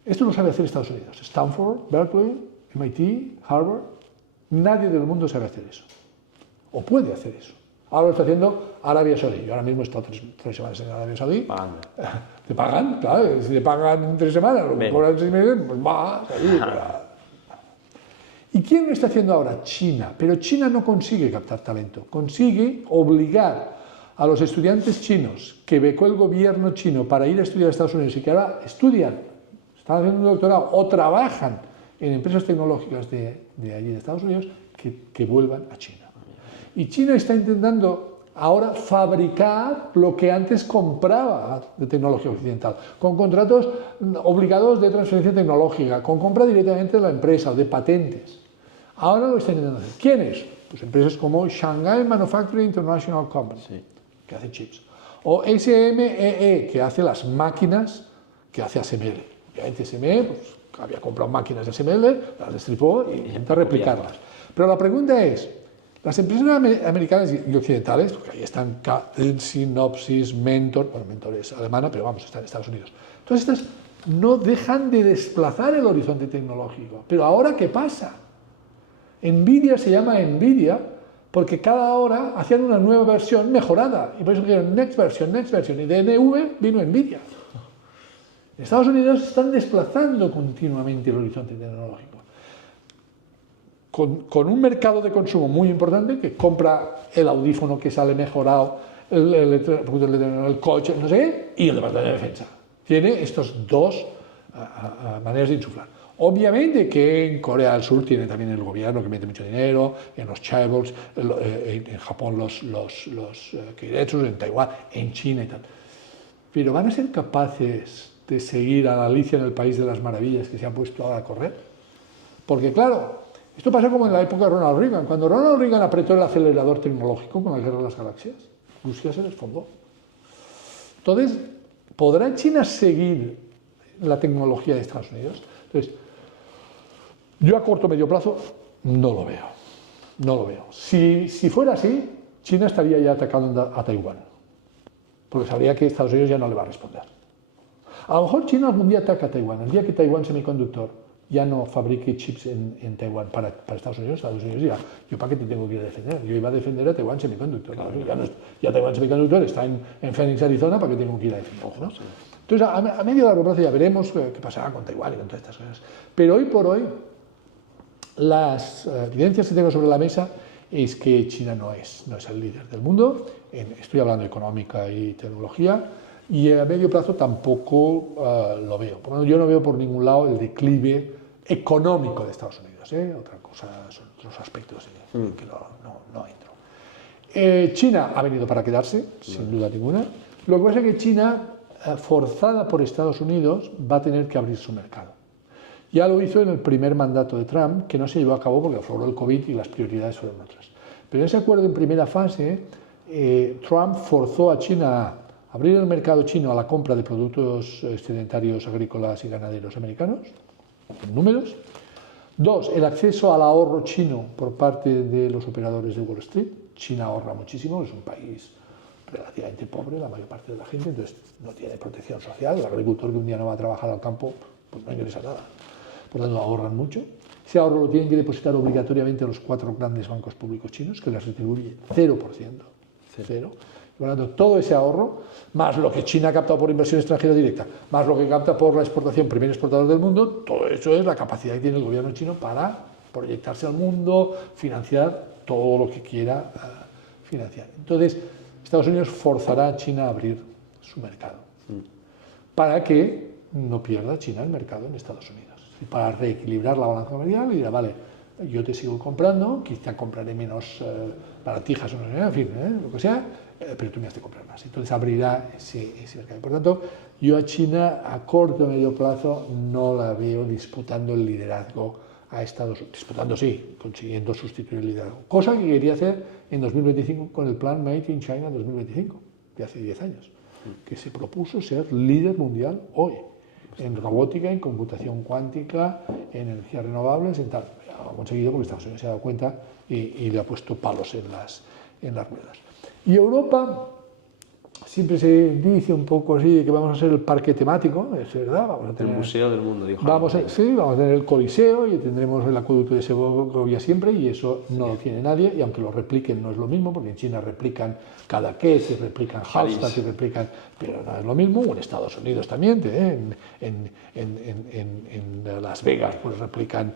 Esto lo sabe hacer Estados Unidos. Stanford, Berkeley, MIT, Harvard. Nadie del mundo sabe hacer eso. O puede hacer eso. Ahora lo está haciendo Arabia Saudí. Yo ahora mismo he estado 3 semanas en Arabia Saudí. ¿Te pagan? Claro, si te pagan 3 semanas, lo que cobran 6 meses, pues vas allí. ¿Y quién lo está haciendo ahora? China. Pero China no consigue captar talento. Consigue obligar a los estudiantes chinos que becó el gobierno chino para ir a estudiar a Estados Unidos y que ahora estudian, están haciendo un doctorado o trabajan en empresas tecnológicas de allí de Estados Unidos, que vuelvan a China. Y China está intentando ahora fabricar lo que antes compraba de tecnología occidental, con contratos obligados de transferencia tecnológica, con compra directamente de la empresa, de patentes. Ahora lo está intentando hacer. ¿Quiénes? Pues empresas como Shanghai Manufacturing International Company, que hace chips, o SMEE, que hace las máquinas que hace ASML. Obviamente SME pues, había comprado máquinas de ASML, las destripó y intenta replicarlas. Pero la pregunta es, las empresas americanas y occidentales, porque ahí están Cadence, Synopsys, Mentor, bueno, Mentor es alemana, pero vamos, está en Estados Unidos. Todas estas no dejan de desplazar el horizonte tecnológico. Pero ahora, ¿qué pasa? Nvidia se llama Nvidia porque cada hora hacían una nueva versión mejorada, y por eso dijeron Next Version, y de NV vino Nvidia. En Estados Unidos están desplazando continuamente el horizonte tecnológico. Con un mercado de consumo muy importante que compra el audífono que sale mejorado, el coche, no sé qué, y el Departamento de Defensa. Tiene estas dos maneras de insuflar. Obviamente que en Corea del Sur tiene también el gobierno que mete mucho dinero, en los chaebols, en Japón los keiretsus, en Taiwán, en China y tal. Pero ¿van a ser capaces de seguir a la Alicia en el País de las Maravillas que se han puesto ahora a correr? Porque claro, esto pasa como en la época de Ronald Reagan. Cuando Ronald Reagan apretó el acelerador tecnológico con la Guerra de las Galaxias, Rusia se desfondó. Entonces, ¿podrá China seguir la tecnología de Estados Unidos? Entonces, yo a corto o medio plazo no lo veo. No lo veo. Si fuera así, China estaría ya atacando a Taiwán, porque sabría que Estados Unidos ya no le va a responder. A lo mejor China algún día ataca a Taiwán. El día que Taiwán Semiconductor ya no fabrique chips en Taiwán para Estados Unidos dirá, ¿yo para qué te tengo que ir a defender? Yo iba a defender a Taiwán Semiconductor. Claro. Ya Taiwán Semiconductor está en Phoenix, Arizona, ¿para qué tengo que ir a defender? ¿No? Sí. Entonces, a medio y largo plazo ya veremos qué pasará con Taiwán y con todas estas cosas. Pero hoy por hoy, las evidencias que tengo sobre la mesa es que China no es el líder del mundo, estoy hablando de económica y tecnología, y a medio plazo tampoco lo veo. Por lo menos yo no veo por ningún lado el declive económico de Estados Unidos. Otra cosa son otros aspectos que no entro. China ha venido para quedarse, sin duda ninguna. Lo que pasa es que China, forzada por Estados Unidos, va a tener que abrir su mercado. Ya lo hizo en el primer mandato de Trump, que no se llevó a cabo porque afloró el COVID y las prioridades fueron otras. Pero en ese acuerdo en primera fase, Trump forzó a China a abrir el mercado chino a la compra de productos excedentarios agrícolas y ganaderos americanos, en números. 2, el acceso al ahorro chino por parte de los operadores de Wall Street. China ahorra muchísimo, es un país relativamente pobre, la mayor parte de la gente, entonces no tiene protección social. El agricultor que un día no va a trabajar al campo, pues no ingresa nada. Por lo tanto, ahorran mucho. Ese ahorro lo tienen que depositar obligatoriamente a los 4 grandes bancos públicos chinos, que les retribuye 0%. Cero. Por lo tanto, todo ese ahorro, más lo que China ha captado por inversión extranjera directa, más lo que capta por la exportación, primer exportador del mundo, todo eso es la capacidad que tiene el gobierno chino para proyectarse al mundo, financiar todo lo que quiera financiar. Entonces, Estados Unidos forzará a China a abrir su mercado para que no pierda China el mercado en Estados Unidos. Y para reequilibrar la balanza comercial y dirá, vale, yo te sigo comprando, quizá compraré menos baratijas o no sé, en fin, lo que sea, pero tú me has de comprar más. Entonces abrirá ese mercado. Por tanto, yo a China a corto o medio plazo no la veo disputando el liderazgo a Estados Unidos. Disputando sí, consiguiendo sustituir el liderazgo. Cosa que quería hacer en 2025 con el plan Made in China 2025, de hace 10 años, que se propuso ser líder mundial hoy, en robótica, en computación cuántica, en energías renovables, en tal. Lo ha conseguido porque Estados Unidos se ha dado cuenta y le ha puesto palos en las ruedas. Y Europa siempre se dice un poco así que vamos a ser el parque temático, es verdad, vamos a tener El museo del mundo, dijo. sí, vamos a tener el Coliseo y tendremos el acueducto de Segovia siempre, y eso no lo tiene nadie, y aunque lo repliquen no es lo mismo, porque en China replican Cadaqués y replican Hallstatt y replican, pero no es lo mismo. O en Estados Unidos también, en Las Vegas pues replican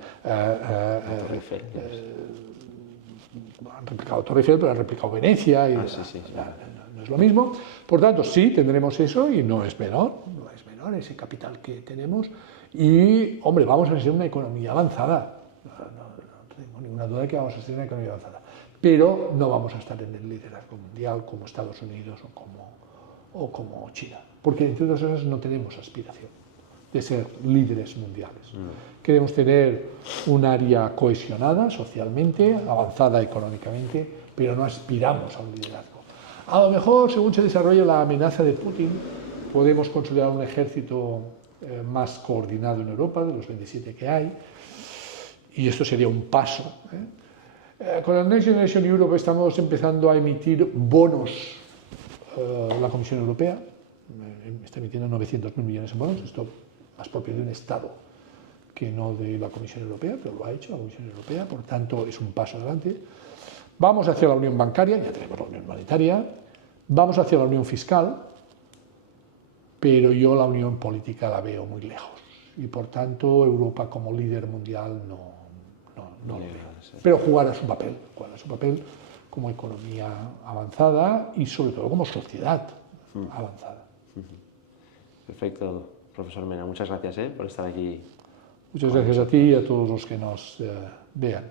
han replicado Torre Eiffel, pero han replicado Venecia y no es lo mismo. Por tanto, sí, tendremos eso y no es menor ese capital que tenemos. Y, hombre, vamos a ser una economía avanzada. No tengo ninguna duda de que vamos a ser una economía avanzada. Pero no vamos a estar en el liderazgo mundial como Estados Unidos o como China. Porque, entre otras cosas, no tenemos aspiración de ser líderes mundiales. Queremos tener un área cohesionada socialmente, avanzada económicamente, pero no aspiramos a un liderazgo. A lo mejor, según se desarrolla la amenaza de Putin, podemos consolidar un ejército más coordinado en Europa, de los 27 que hay, y esto sería un paso. Con el Next Generation Europe estamos empezando a emitir bonos, la Comisión Europea está emitiendo 900.000 millones en bonos, esto más propio de un Estado que no de la Comisión Europea, pero lo ha hecho la Comisión Europea, por tanto es un paso adelante. Vamos hacia la unión bancaria, ya tenemos la unión monetaria, vamos hacia la unión fiscal, pero yo la unión política la veo muy lejos, y por tanto Europa como líder mundial no lo veo. Pero jugará su papel como economía avanzada y sobre todo como sociedad avanzada. Perfecto, profesor Mena, muchas gracias por estar aquí. Muchas gracias a ti y a todos los que nos vean.